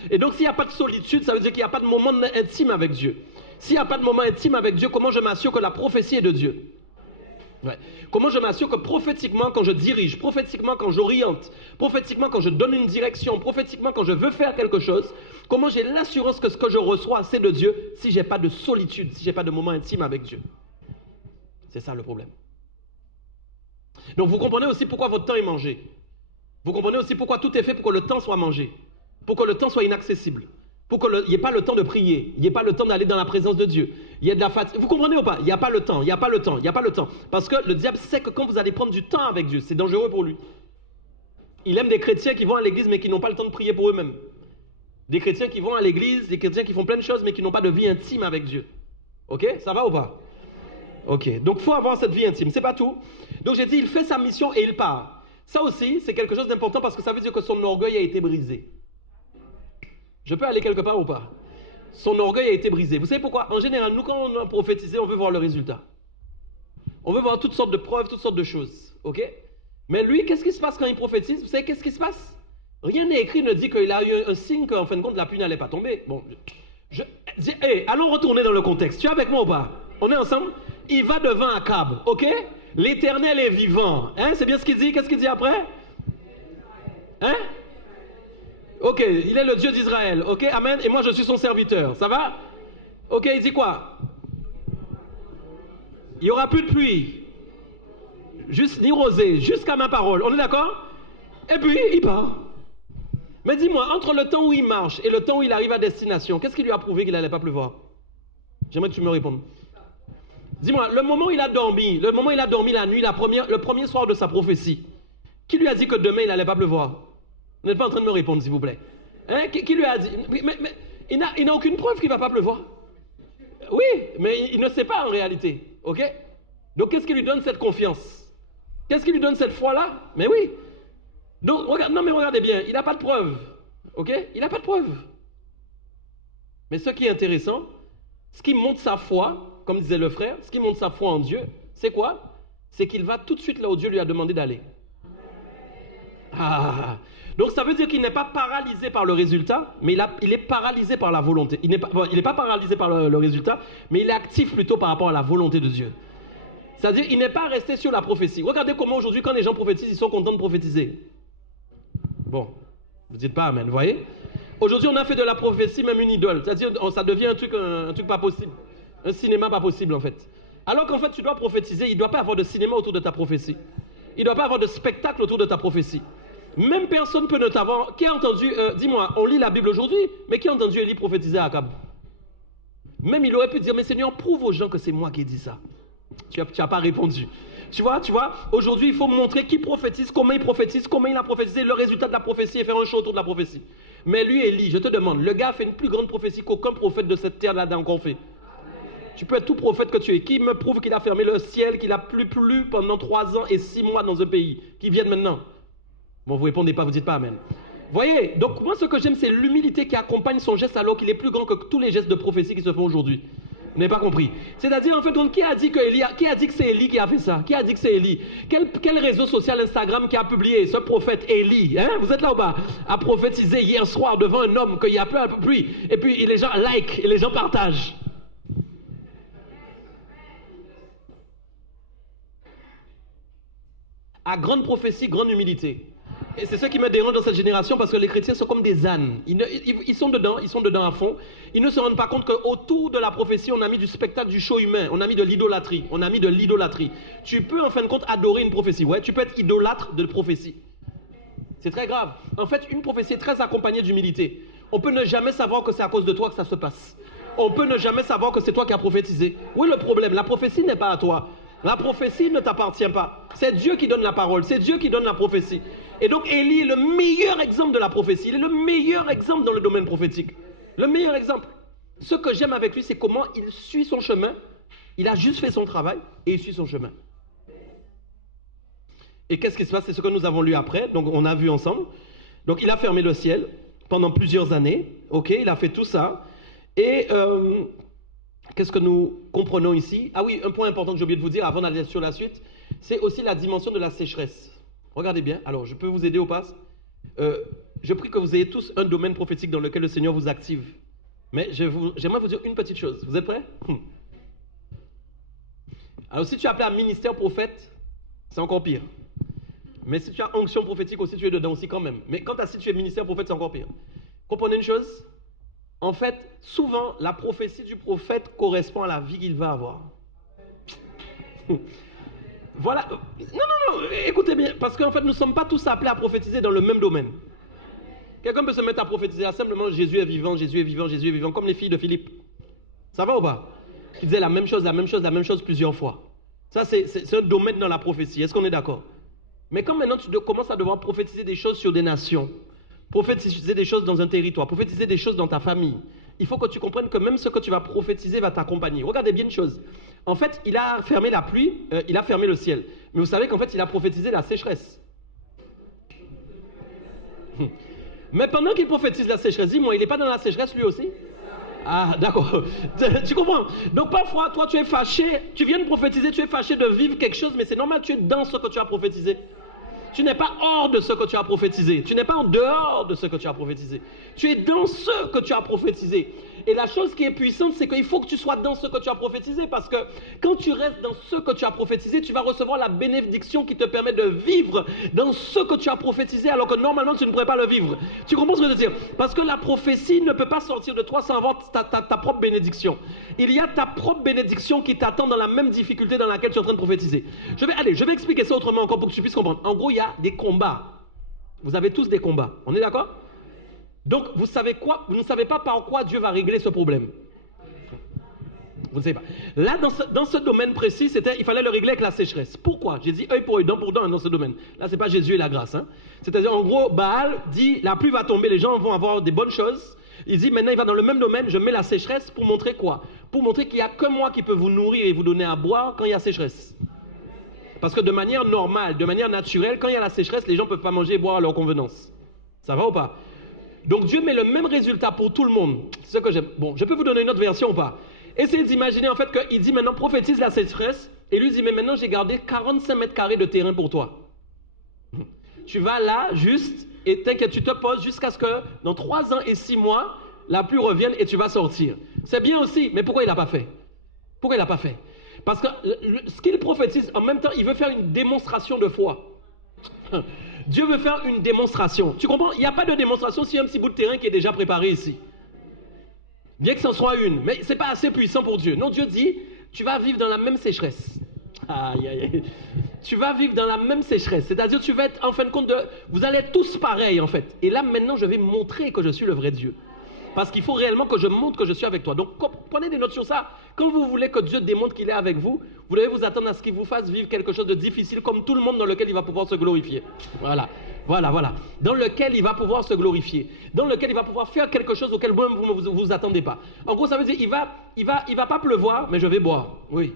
Et donc s'il n'y a pas de solitude, ça veut dire qu'il n'y a pas de moment intime avec Dieu. S'il n'y a pas de moment intime avec Dieu, comment je m'assure que la prophétie est de Dieu? Ouais. Comment je m'assure que prophétiquement, quand je dirige, prophétiquement quand j'oriente, prophétiquement quand je donne une direction, prophétiquement quand je veux faire quelque chose, comment j'ai l'assurance que ce que je reçois, c'est de Dieu si je n'ai pas de solitude, si je n'ai pas de moment intime avec Dieu? C'est ça le problème. Donc vous comprenez aussi pourquoi votre temps est mangé. Vous comprenez aussi pourquoi tout est fait pour que le temps soit mangé, pour que le temps soit inaccessible, pour qu'il n'y ait pas le temps de prier, il n'y ait pas le temps d'aller dans la présence de Dieu. Il y a de la fatigue. Vous comprenez ou pas? Il n'y a pas le temps, il n'y a pas le temps, il n'y a pas le temps. Parce que le diable sait que quand vous allez prendre du temps avec Dieu, c'est dangereux pour lui. Il aime des chrétiens qui vont à l'église mais qui n'ont pas le temps de prier pour eux-mêmes. Des chrétiens qui vont à l'église, des chrétiens qui font plein de choses mais qui n'ont pas de vie intime avec Dieu. Ok? Ça va ou pas? Ok. Donc il faut avoir cette vie intime, c'est pas tout. Donc j'ai dit, il fait sa mission et il part. Ça aussi, c'est quelque chose d'important parce que ça veut dire que son orgueil a été brisé. Je peux aller quelque part ou pas? Son orgueil a été brisé. Vous savez pourquoi? En général, nous, quand on a prophétisé, on veut voir le résultat. On veut voir toutes sortes de preuves, toutes sortes de choses. Ok? Mais lui, qu'est-ce qui se passe quand il prophétise? Vous savez qu'est-ce qui se passe? Rien n'est écrit, ne dit qu'il a eu un signe qu'en fin de compte, la pluie n'allait pas tomber. Bon, allons retourner dans le contexte. Tu es avec moi ou pas? On est ensemble? Il va devant Akab, ok? L'Éternel est vivant. Hein? C'est bien ce qu'il dit? Qu'est-ce qu'il dit après? Hein? Ok, il est le Dieu d'Israël. Ok, amen. Et moi, je suis son serviteur. Ça va? Ok, il dit quoi? Il n'y aura plus de pluie. Juste, ni rosée, jusqu'à ma parole. On est d'accord? Et puis, il part. Mais dis-moi, entre le temps où il marche et le temps où il arrive à destination, qu'est-ce qui lui a prouvé qu'il n'allait pas pleuvoir? J'aimerais que tu me répondes. Dis-moi, le moment où il a dormi la nuit, le premier soir de sa prophétie, qui lui a dit que demain il n'allait pas pleuvoir? Vous n'êtes pas en train de me répondre, s'il vous plaît. Hein? Qui lui a dit? Mais il n'a aucune preuve qu'il ne va pas pleuvoir. Oui, mais il ne sait pas en réalité. Ok? Donc qu'est-ce qui lui donne cette confiance? Qu'est-ce qui lui donne cette foi-là? Mais oui. Donc, regardez bien, il n'a pas de preuve. Ok? Il n'a pas de preuve. Mais ce qui est intéressant, ce qui montre sa foi, comme disait le frère, ce qui montre sa foi en Dieu, c'est quoi? C'est qu'il va tout de suite là où Dieu lui a demandé d'aller. Ah. Donc ça veut dire qu'il n'est pas paralysé par le résultat, mais il est paralysé par la volonté. Il n'est pas paralysé par le résultat, mais il est actif plutôt par rapport à la volonté de Dieu. C'est-à-dire qu'il n'est pas resté sur la prophétie. Regardez comment aujourd'hui, quand les gens prophétisent, ils sont contents de prophétiser. Bon, vous ne dites pas amen, vous voyez? Aujourd'hui, on a fait de la prophétie même une idole. C'est-à-dire ça devient un truc pas possible. Un cinéma pas possible en fait. Alors qu'en fait, tu dois prophétiser, il ne doit pas avoir de cinéma autour de ta prophétie. Il ne doit pas avoir de spectacle autour de ta prophétie. Même personne peut ne t'avoir... Qui a entendu... dis-moi, on lit la Bible aujourd'hui, mais qui a entendu Élie prophétiser à Akab? Même il aurait pu dire, mais Seigneur, prouve aux gens que c'est moi qui ai dit ça. Tu n'as pas répondu. Tu vois, aujourd'hui, il faut montrer qui prophétise, comment il a prophétisé, le résultat de la prophétie et faire un show autour de la prophétie. Mais lui, Élie, je te demande, le gars a fait une plus grande prophétie qu'aucun prophète de cette terre-là n'a encore fait. Tu peux être tout prophète que tu es. Qui me prouve qu'il a fermé le ciel, qu'il a plu pendant 3 ans et 6 mois dans un pays? Qui viennent maintenant? Bon, vous répondez pas, vous dites pas amen. Voyez, donc moi ce que j'aime, c'est l'humilité qui accompagne son geste alors qu'il est plus grand que tous les gestes de prophétie qui se font aujourd'hui. Vous n'avez pas compris. C'est-à-dire, en fait, donc, qui a dit que c'est Élie qui a fait ça? Qui a dit que c'est Élie? Quel réseau social Instagram qui a publié ce prophète Élie, hein? Vous êtes là ou bas? A prophétisé hier soir devant un homme qu'il y a peu à peu plus. Et puis les gens like et les gens partagent. À grande prophétie, grande humilité. Et c'est ce qui me dérange dans cette génération parce que les chrétiens sont comme des ânes. Ils sont dedans à fond. Ils ne se rendent pas compte qu'autour de la prophétie, on a mis du spectacle, du show humain. On a mis de l'idolâtrie. Tu peux en fin de compte adorer une prophétie. Ouais, tu peux être idolâtre de prophétie. C'est très grave. En fait, une prophétie est très accompagnée d'humilité. On peut ne jamais savoir que c'est à cause de toi que ça se passe. On peut ne jamais savoir que c'est toi qui as prophétisé. Oui, le problème, la prophétie n'est pas à toi. La prophétie ne t'appartient pas. C'est Dieu qui donne la parole. C'est Dieu qui donne la prophétie. Et donc Élie est le meilleur exemple de la prophétie. Il est le meilleur exemple dans le domaine prophétique. Le meilleur exemple. Ce que j'aime avec lui, c'est comment il suit son chemin. Il a juste fait son travail et il suit son chemin. Et qu'est-ce qui se passe? C'est ce que nous avons lu après. Donc on a vu ensemble. Donc il a fermé le ciel pendant plusieurs années. Ok, il a fait tout ça. Et... qu'est-ce que nous comprenons ici? Ah oui, un point important que j'ai oublié de vous dire avant d'aller sur la suite, c'est aussi la dimension de la sécheresse. Regardez bien, alors je peux vous aider au pas? Je prie que vous ayez tous un domaine prophétique dans lequel le Seigneur vous active. Mais j'aimerais vous dire une petite chose. Vous êtes prêts? Alors si tu es appelé à ministère prophète, c'est encore pire. Mais si tu as onction prophétique aussi, tu es dedans aussi quand même. Mais quant à si tu es ministère prophète, c'est encore pire. Comprenez une chose? En fait, souvent, la prophétie du prophète correspond à la vie qu'il va avoir. Voilà. Non, écoutez bien, parce qu'en fait, nous ne sommes pas tous appelés à prophétiser dans le même domaine. Quelqu'un peut se mettre à prophétiser à simplement Jésus est vivant, Jésus est vivant, Jésus est vivant, comme les filles de Philippe. Ça va ou pas? Qui disaient la même chose plusieurs fois. Ça, c'est un domaine dans la prophétie. Est-ce qu'on est d'accord? Mais quand maintenant tu commences à devoir prophétiser des choses sur des nations, prophétiser des choses dans un territoire, prophétiser des choses dans ta famille, il faut que tu comprennes que même ce que tu vas prophétiser va t'accompagner. Regardez bien une chose. En fait, il a fermé la pluie, il a fermé le ciel. Mais vous savez qu'en fait, il a prophétisé la sécheresse. Mais pendant qu'il prophétise la sécheresse, dis-moi, il n'est pas dans la sécheresse lui aussi? Ah, d'accord. Tu comprends? Donc parfois, toi, tu es fâché, tu viens de prophétiser, tu es fâché de vivre quelque chose, mais c'est normal, tu es dans ce que tu as prophétisé. Tu n'es pas hors de ce que tu as prophétisé. Tu n'es pas en dehors de ce que tu as prophétisé. Tu es dans ce que tu as prophétisé. Et la chose qui est puissante, c'est qu'il faut que tu sois dans ce que tu as prophétisé. Parce que quand tu restes dans ce que tu as prophétisé, tu vas recevoir la bénédiction qui te permet de vivre dans ce que tu as prophétisé, alors que normalement tu ne pourrais pas le vivre. Tu comprends ce que je veux dire? Parce que la prophétie ne peut pas sortir de toi sans avoir ta propre bénédiction. Il y a ta propre bénédiction qui t'attend dans la même difficulté dans laquelle tu es en train de prophétiser. Je vais expliquer ça autrement encore pour que tu puisses comprendre. En gros, il y a des combats. Vous avez tous des combats. On est d'accord? Donc, vous savez quoi? Vous ne savez pas par quoi Dieu va régler ce problème. Vous ne savez pas. Là, dans ce domaine précis, il fallait le régler avec la sécheresse. Pourquoi? J'ai dit œil pour œil, dent pour dent dans ce domaine. Là, ce n'est pas Jésus et la grâce. Hein. C'est-à-dire, en gros, Baal dit, la pluie va tomber, les gens vont avoir des bonnes choses. Il dit, maintenant, il va dans le même domaine, je mets la sécheresse pour montrer quoi? Pour montrer qu'il n'y a que moi qui peux vous nourrir et vous donner à boire quand il y a sécheresse. Parce que de manière normale, de manière naturelle, quand il y a la sécheresse, les gens ne peuvent pas manger et boire à leur convenance. Ça va ou pas? Donc Dieu met le même résultat pour tout le monde. C'est ce que j'aime. Bon, je peux vous donner une autre version ou pas? Essayez d'imaginer en fait qu'il dit maintenant prophétise la sécheresse et lui dit mais maintenant j'ai gardé 45 mètres carrés de terrain pour toi. Tu vas là, juste, et t'inquiète, tu te poses jusqu'à ce que dans 3 ans et 6 mois, la pluie revienne et tu vas sortir. C'est bien aussi, mais pourquoi il n'a pas fait? Pourquoi il n'a pas fait? Parce que ce qu'il prophétise, en même temps, il veut faire une démonstration de foi. Dieu veut faire une démonstration. Tu comprends? Il n'y a pas de démonstration s'il y a un petit bout de terrain qui est déjà préparé ici. Bien que ce soit une, mais ce n'est pas assez puissant pour Dieu. Non, Dieu dit, tu vas vivre dans la même sécheresse. Aïe, aïe, aïe. Tu vas vivre dans la même sécheresse. C'est-à-dire, tu vas être, en fin de compte, vous allez être tous pareils, en fait. Et là, maintenant, je vais montrer que je suis le vrai Dieu. Parce qu'il faut réellement que je montre que je suis avec toi. Donc, prenez des notes sur ça. Quand vous voulez que Dieu démontre qu'il est avec vous, vous devez vous attendre à ce qu'il vous fasse vivre quelque chose de difficile, comme tout le monde dans lequel il va pouvoir se glorifier. Voilà. Dans lequel il va pouvoir se glorifier. Dans lequel il va pouvoir faire quelque chose auquel vous ne vous attendez pas. En gros, ça veut dire, il va pas pleuvoir, mais je vais boire. Oui.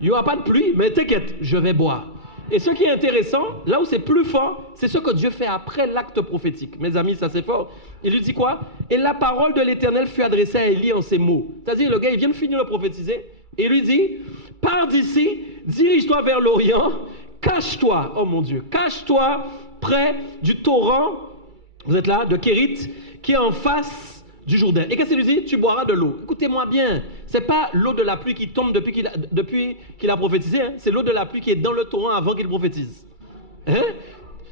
Il n'y aura pas de pluie, mais t'inquiète, je vais boire. Et ce qui est intéressant, là où c'est plus fort, c'est ce que Dieu fait après l'acte prophétique. Mes amis, ça c'est fort. Il lui dit quoi? Et la parole de l'Éternel fut adressée à Élie en ces mots. C'est-à-dire, le gars, il vient de finir de prophétiser, et il lui dit, pars d'ici, dirige-toi vers l'Orient, cache-toi, oh mon Dieu, cache-toi près du torrent, vous êtes là, de Kérit, qui est en face du Jourdain. Et qu'est-ce qu'il lui dit? Tu boiras de l'eau. Écoutez-moi bien, ce n'est pas l'eau de la pluie qui tombe depuis qu'il a prophétisé, hein? C'est l'eau de la pluie qui est dans le torrent avant qu'il prophétise. Hein?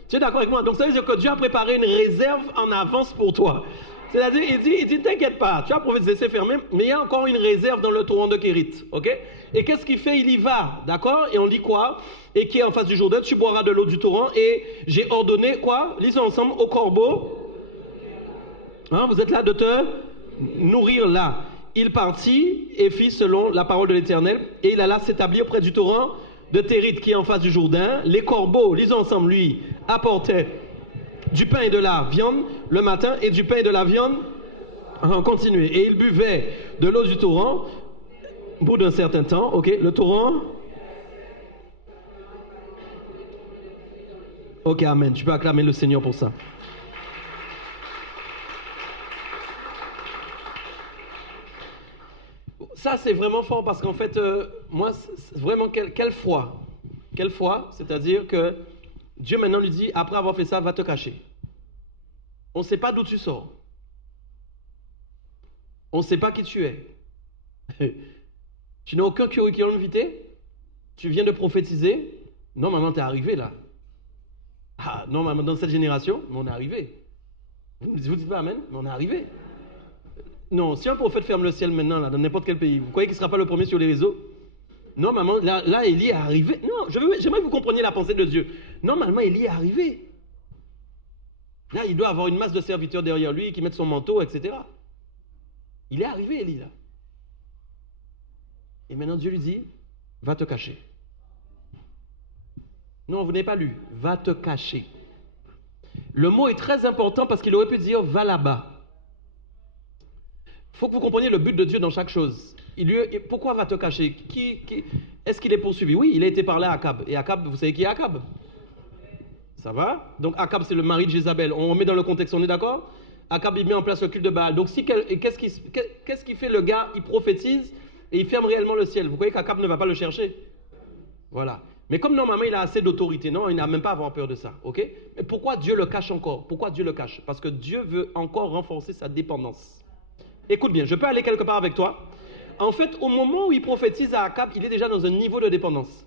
Tu es d'accord avec moi? Donc ça veut dire que Dieu a préparé une réserve en avance pour toi. C'est-à-dire, il dit, t'inquiète pas, tu as prophétisé, c'est fermé, mais il y a encore une réserve dans le torrent de Kérit. Ok? Et qu'est-ce qu'il fait? Il y va, d'accord? Et on dit quoi? Et qui est en face du Jourdain, tu boiras de l'eau du torrent, et j'ai ordonné quoi? Lisons ensemble, au corbeau. Hein, vous êtes là de te nourrir là. Il partit et fit selon la parole de l'Éternel, et il alla s'établir près du torrent de Térit qui est en face du Jourdain. Les corbeaux, lisons ensemble, lui, apportaient du pain et de la viande le matin, et du pain et de la viande en continuer. Et il buvait de l'eau du torrent au bout d'un certain temps. Ok, le torrent. Ok, amen. Tu peux acclamer le Seigneur pour ça. Ça, c'est vraiment fort parce qu'en fait, moi, c'est vraiment quelle foi. Quelle foi, c'est-à-dire que Dieu maintenant lui dit, après avoir fait ça, va te cacher. On ne sait pas d'où tu sors. On ne sait pas qui tu es. Tu n'as aucun curriculum vitae. Tu viens de prophétiser. Normalement, tu es arrivé là. Ah, normalement, dans cette génération, on est arrivé. Vous dites pas amen, mais on est arrivé. Non, si un prophète ferme le ciel maintenant, là, dans n'importe quel pays, vous croyez qu'il ne sera pas le premier sur les réseaux? Normalement, là, Élie est arrivé. Non, j'aimerais que vous compreniez la pensée de Dieu. Normalement, Élie est arrivé. Là, il doit avoir une masse de serviteurs derrière lui qui mettent son manteau, etc. Il est arrivé, Élie, là. Et maintenant, Dieu lui dit, va te cacher. Non, vous n'avez pas lu. Va te cacher. Le mot est très important parce qu'il aurait pu dire, va là-bas. Il faut que vous compreniez le but de Dieu dans chaque chose. Pourquoi va te cacher? Est-ce qu'il est poursuivi? Oui, il a été parlé à Akab. Et Akab, vous savez qui est Akab? Ça va? Donc Akab, c'est le mari de Jézabel. On remet dans le contexte, on est d'accord? Akab, il met en place le culte de Baal. Donc qu'est-ce qu'il fait le gars? Il prophétise et il ferme réellement le ciel. Vous croyez qu'Akab ne va pas le chercher? Voilà. Mais comme normalement il a assez d'autorité, non, il n'a même pas à avoir peur de ça. Ok? Mais pourquoi Dieu le cache encore? Pourquoi Dieu le cache? Parce que Dieu veut encore renforcer sa dépendance. Écoute bien, je peux aller quelque part avec toi. En fait, au moment où il prophétise à Akab, il est déjà dans un niveau de dépendance.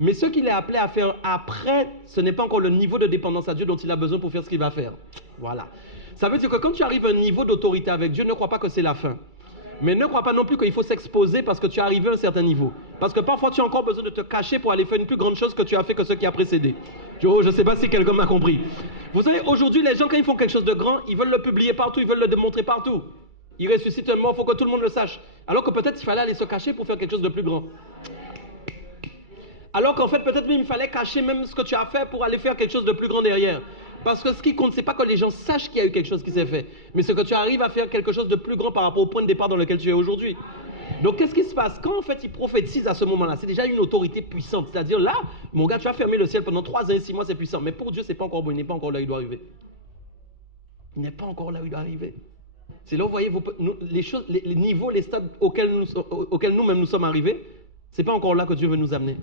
Mais ce qu'il est appelé à faire après, ce n'est pas encore le niveau de dépendance à Dieu dont il a besoin pour faire ce qu'il va faire. Voilà. Ça veut dire que quand tu arrives à un niveau d'autorité avec Dieu, ne crois pas que c'est la fin. Mais ne crois pas non plus qu'il faut s'exposer parce que tu es arrivé à un certain niveau. Parce que parfois, tu as encore besoin de te cacher pour aller faire une plus grande chose que tu as fait que ce qui a précédé. Je ne sais pas si quelqu'un m'a compris. Vous savez, aujourd'hui, les gens, quand ils font quelque chose de grand, ils veulent le publier partout, ils veulent le démontrer partout. Il ressuscite un mort, il faut que tout le monde le sache. Alors que peut-être il fallait aller se cacher pour faire quelque chose de plus grand. Alors qu'en fait, peut-être même il fallait cacher même ce que tu as fait pour aller faire quelque chose de plus grand derrière. Parce que ce qui compte, ce n'est pas que les gens sachent qu'il y a eu quelque chose qui s'est fait, mais c'est que tu arrives à faire quelque chose de plus grand par rapport au point de départ dans lequel tu es aujourd'hui. Donc qu'est-ce qui se passe? Quand en fait il prophétise à ce moment-là, c'est déjà une autorité puissante. C'est-à-dire là, mon gars, tu as fermé le ciel pendant 3 ans et 6 mois, c'est puissant. Mais pour Dieu, c'est pas encore bon, il n'est pas encore là où il doit arriver. Il n'est pas encore là où il doit arriver. C'est là où vous voyez les choses, les niveaux, les stades auxquels nous-mêmes nous sommes arrivés. C'est pas encore là que Dieu veut nous amener.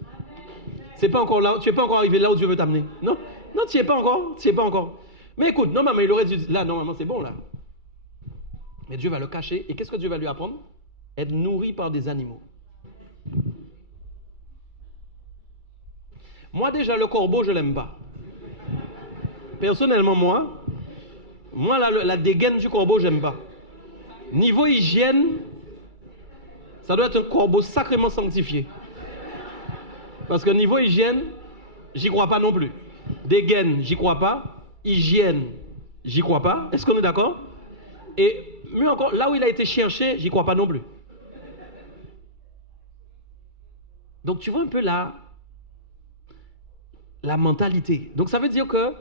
C'est pas encore là, tu n'es pas encore arrivé là où Dieu veut t'amener. Non, Non, tu n'y es pas encore. Tu n'y es pas encore. Mais écoute, normalement, il aurait dû... Là, normalement, c'est bon, là. Mais Dieu va le cacher. Et qu'est-ce que Dieu va lui apprendre? Être nourri par des animaux. Moi, déjà, le corbeau, je ne l'aime pas. Personnellement, moi la dégaine du corbeau, j'aime pas. Niveau hygiène, ça doit être un corbeau sacrément sanctifié. Parce que niveau hygiène, j'y crois pas non plus. Dégaine, j'y crois pas. Hygiène, j'y crois pas. Est-ce qu'on est d'accord? Et mieux encore, là où il a été cherché, j'y crois pas non plus. Donc tu vois un peu la mentalité. Donc ça veut dire que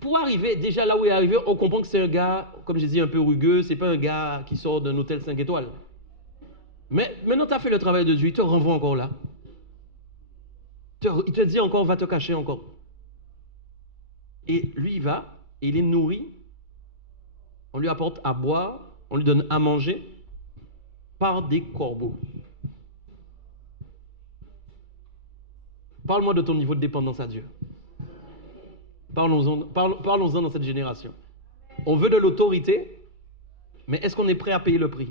pour arriver déjà là où il est arrivé, on comprend que c'est un gars, comme j'ai dit, un peu rugueux. C'est pas un gars qui sort d'un hôtel 5 étoiles. Mais maintenant tu as fait le travail de Dieu, il te renvoie encore là. Il te dit encore, va te cacher encore. Et lui, il va, et il est nourri. On lui apporte à boire, on lui donne à manger par des corbeaux. Parle-moi de ton niveau de dépendance à Dieu. Parlons-en dans cette génération. On veut de l'autorité, mais est-ce qu'on est prêt à payer le prix?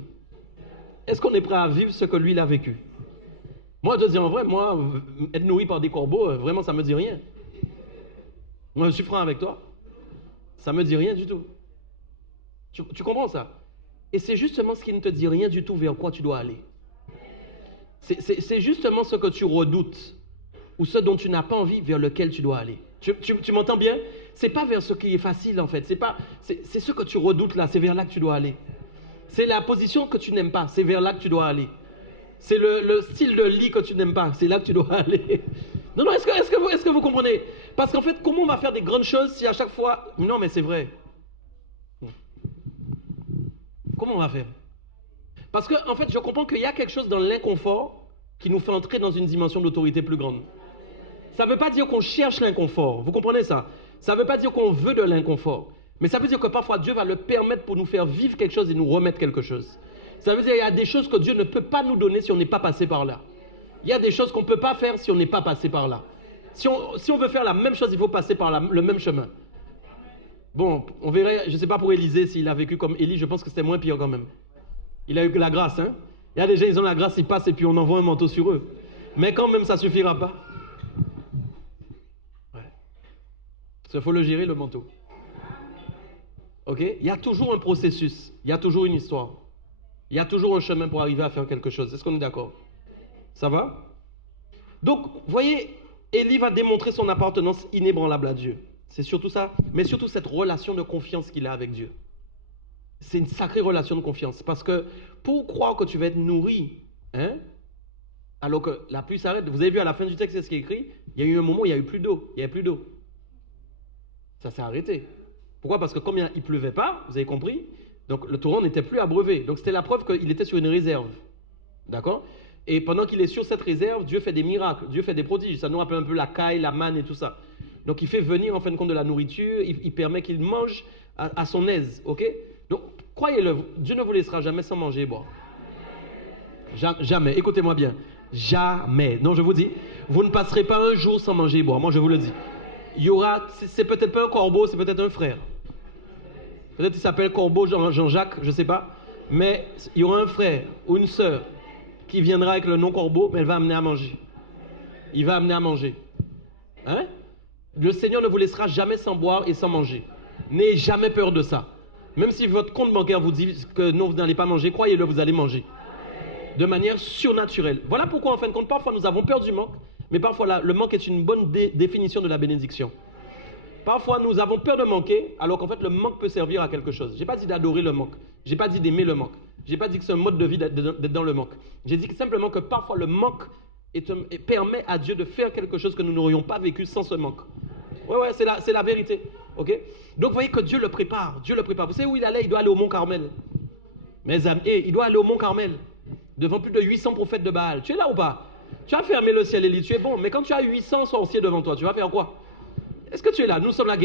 Est-ce qu'on est prêt à vivre ce que lui, il a vécu? Moi, je te dis en vrai, moi, être nourri par des corbeaux, vraiment, ça me dit rien. Moi, je suis franc avec toi. Ça me dit rien du tout. Tu comprends ça? Et c'est justement ce qui ne te dit rien du tout vers quoi tu dois aller. C'est justement ce que tu redoutes ou ce dont tu n'as pas envie vers lequel tu dois aller. Tu m'entends bien? C'est pas vers ce qui est facile en fait. C'est ce que tu redoutes là, c'est vers là que tu dois aller. C'est la position que tu n'aimes pas, c'est vers là que tu dois aller. C'est le style de lit que tu n'aimes pas, c'est là que tu dois aller. Non, est-ce que vous comprenez? Parce qu'en fait, comment on va faire des grandes choses si à chaque fois... Non, mais c'est vrai. Comment on va faire? Parce que, en fait, je comprends qu'il y a quelque chose dans l'inconfort qui nous fait entrer dans une dimension d'autorité plus grande. Ça ne veut pas dire qu'on cherche l'inconfort. Vous comprenez ça? Ça ne veut pas dire qu'on veut de l'inconfort. Mais ça veut dire que parfois Dieu va le permettre pour nous faire vivre quelque chose et nous remettre quelque chose. Ça veut dire qu'il y a des choses que Dieu ne peut pas nous donner si on n'est pas passé par là. Il y a des choses qu'on ne peut pas faire si on n'est pas passé par là. Si on veut faire la même chose, il faut passer par le même chemin. Bon, on verrait, je ne sais pas pour Élisée s'il a vécu comme Élie, je pense que c'était moins pire quand même. Il a eu que la grâce, hein. Il y a des gens, ils ont la grâce, ils passent et puis on envoie un manteau sur eux. Mais quand même, ça ne suffira pas. Ouais. Il faut le gérer, le manteau. Ok? Il y a toujours un processus, il y a toujours une histoire. Il y a toujours un chemin pour arriver à faire quelque chose. Est-ce qu'on est d'accord? Ça va? Donc, vous voyez, Élie va démontrer son appartenance inébranlable à Dieu. C'est surtout ça, mais surtout cette relation de confiance qu'il a avec Dieu. C'est une sacrée relation de confiance. Parce que pour croire que tu vas être nourri, hein, alors que la pluie s'arrête, vous avez vu à la fin du texte, c'est ce qui est écrit, il y a eu un moment où il n'y avait plus d'eau. Il n'y avait plus d'eau. Ça s'est arrêté. Pourquoi? Parce que comme il ne pleuvait pas, vous avez compris, donc le torrent n'était plus abreuvé. Donc c'était la preuve qu'il était sur une réserve. D'accord? Et pendant qu'il est sur cette réserve, Dieu fait des miracles, Dieu fait des prodiges. Ça nous rappelle un peu la caille, la manne et tout ça. Donc il fait venir en fin de compte de la nourriture, il permet qu'il mange à son aise. Ok? Donc croyez-le, Dieu ne vous laissera jamais sans manger et boire. Jamais, écoutez-moi bien. Jamais. Non, je vous dis, vous ne passerez pas un jour sans manger et boire. Moi, je vous le dis. Il y aura, c'est peut-être pas un corbeau, c'est peut-être un frère. Peut-être qu'il s'appelle Corbeau Jean-Jacques, je ne sais pas. Mais il y aura un frère ou une sœur qui viendra avec le nom Corbeau, mais elle va amener à manger. Il va amener à manger. Hein? Le Seigneur ne vous laissera jamais sans boire et sans manger. N'ayez jamais peur de ça. Même si votre compte bancaire vous dit que non, vous n'allez pas manger, croyez-le, vous allez manger. De manière surnaturelle. Voilà pourquoi, en fin de compte, parfois nous avons peur du manque, mais parfois le manque est une bonne définition de la bénédiction. Parfois, nous avons peur de manquer, alors qu'en fait, le manque peut servir à quelque chose. Je n'ai pas dit d'adorer le manque. Je n'ai pas dit d'aimer le manque. Je n'ai pas dit que c'est un mode de vie d'être dans le manque. J'ai dit simplement que parfois, le manque permet à Dieu de faire quelque chose que nous n'aurions pas vécu sans ce manque. Ouais, c'est la vérité. Okay? Donc, vous voyez que Dieu le prépare. Dieu le prépare. Vous savez où il allait? Il doit aller au Mont Carmel. Mes amis, il doit aller au Mont Carmel. Devant plus de 800 prophètes de Baal. Tu es là ou pas? Tu as fermé le ciel et lit, tu es bon. Mais quand tu as 800 sorciers devant toi, tu vas faire quoi? Est-ce que tu es là? Nous sommes là,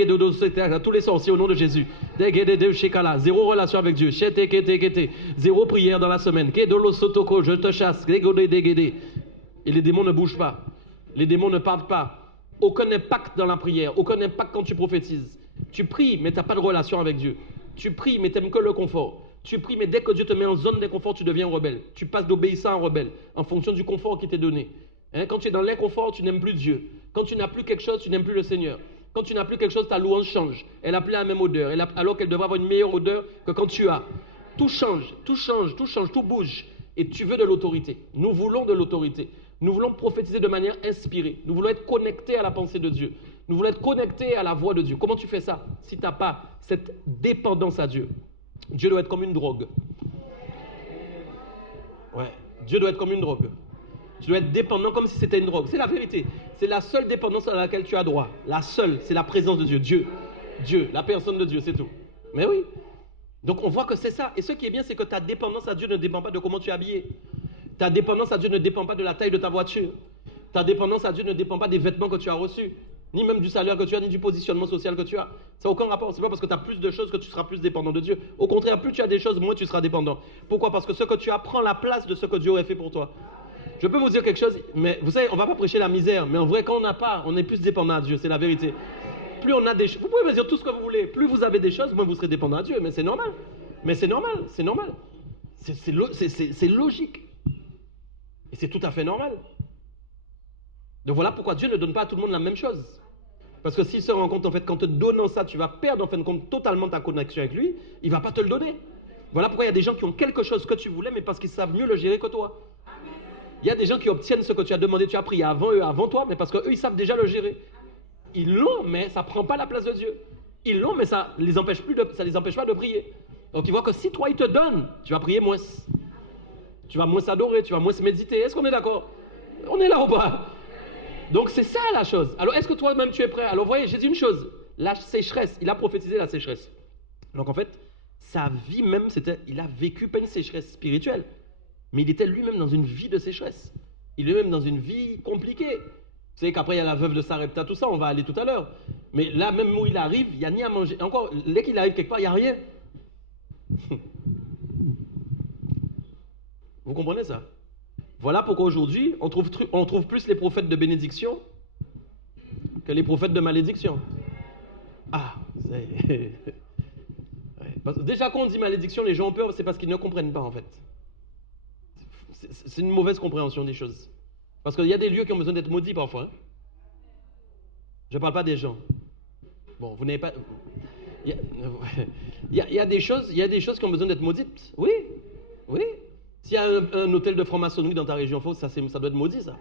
tous les sorciers au nom de Jésus. Zéro relation avec Dieu. Zéro prière dans la semaine. Je te chasse. Et les démons ne bougent pas. Les démons ne partent pas. aucun impact dans la prière, aucun impact quand tu prophétises. Tu pries, mais tu n'as pas de relation avec Dieu. Tu pries, mais tu n'aimes que le confort. Tu pries, mais dès que Dieu te met en zone d'inconfort, tu deviens rebelle. Tu passes d'obéissant à rebelle, en fonction du confort qui t'est donné. Quand tu es dans l'inconfort, tu n'aimes plus Dieu. Quand tu n'as plus quelque chose, tu n'aimes plus le Seigneur. Quand tu n'as plus quelque chose, ta louange change. Elle n'a plus la même odeur, alors qu'elle devrait avoir une meilleure odeur que quand tu as. Tout change, tout change, tout change, tout bouge. Et tu veux de l'autorité. Nous voulons de l'autorité. Nous voulons prophétiser de manière inspirée. Nous voulons être connectés à la pensée de Dieu. Nous voulons être connectés à la voix de Dieu. Comment tu fais ça si tu n'as pas cette dépendance à Dieu? Dieu doit être comme une drogue. Ouais, Dieu doit être comme une drogue. Tu dois être dépendant comme si c'était une drogue. C'est la vérité. C'est la seule dépendance à laquelle tu as droit. La seule, c'est la présence de Dieu. Dieu, la personne de Dieu, c'est tout. Mais oui. Donc on voit que c'est ça. Et ce qui est bien, c'est que ta dépendance à Dieu ne dépend pas de comment tu es habillé. Ta dépendance à Dieu ne dépend pas de la taille de ta voiture. Ta dépendance à Dieu ne dépend pas des vêtements que tu as reçus, ni même du salaire que tu as, ni du positionnement social que tu as. Ça n'a aucun rapport. Ce n'est pas parce que tu as plus de choses que tu seras plus dépendant de Dieu. Au contraire, plus tu as des choses, moins tu seras dépendant. Pourquoi? Parce que ce que tu as prend la place de ce que Dieu aurait fait pour toi. Je peux vous dire quelque chose, mais vous savez, on ne va pas prêcher la misère, mais en vrai, quand on n'a pas, on est plus dépendant à Dieu, c'est la vérité. Plus on a des choses, vous pouvez me dire tout ce que vous voulez, plus vous avez des choses, moins vous serez dépendant à Dieu, mais c'est normal. Mais c'est normal, c'est normal. C'est logique. Et c'est tout à fait normal. Donc voilà pourquoi Dieu ne donne pas à tout le monde la même chose. Parce que s'il se rend compte en fait qu'en te donnant ça, tu vas perdre en fin de compte totalement ta connexion avec lui, il ne va pas te le donner. Voilà pourquoi il y a des gens qui ont quelque chose que tu voulais, mais parce qu'ils savent mieux le gérer que toi. Il y a des gens qui obtiennent ce que tu as demandé, tu as prié avant eux, avant toi, mais parce qu'eux, ils savent déjà le gérer. Ils l'ont, mais ça ne prend pas la place de Dieu. Ils l'ont, mais ça ne les empêche pas de prier. Donc ils voient que si toi, il te donne, tu vas prier moins. Tu vas moins s'adorer, tu vas moins se méditer. Est-ce qu'on est d'accord? On est là ou pas? Donc c'est ça la chose. Alors est-ce que toi-même tu es prêt? Alors voyez, j'ai dit une chose. La sécheresse, il a prophétisé la sécheresse. Donc en fait, sa vie même, il a vécu pas une sécheresse spirituelle. Mais il était lui-même dans une vie de sécheresse. Il est même dans une vie compliquée. Vous savez qu'après, il y a la veuve de Sarepta, tout ça, on va aller tout à l'heure. Mais là, même où il arrive, il n'y a ni à manger. Encore, dès qu'il arrive quelque part, il n'y a rien. Vous comprenez ça? Voilà pourquoi aujourd'hui, on trouve plus les prophètes de bénédiction que les prophètes de malédiction. Ah, c'est... Ouais. Déjà, quand on dit malédiction, les gens ont peur, c'est parce qu'ils ne comprennent pas, en fait. C'est une mauvaise compréhension des choses. Parce qu'il y a des lieux qui ont besoin d'être maudits parfois. Hein. Je ne parle pas des gens. Bon, vous n'avez pas... Il y a des choses qui ont besoin d'être maudites. Oui, oui. S'il y a un hôtel de franc-maçonnerie dans ta région, ça doit être maudit, ça.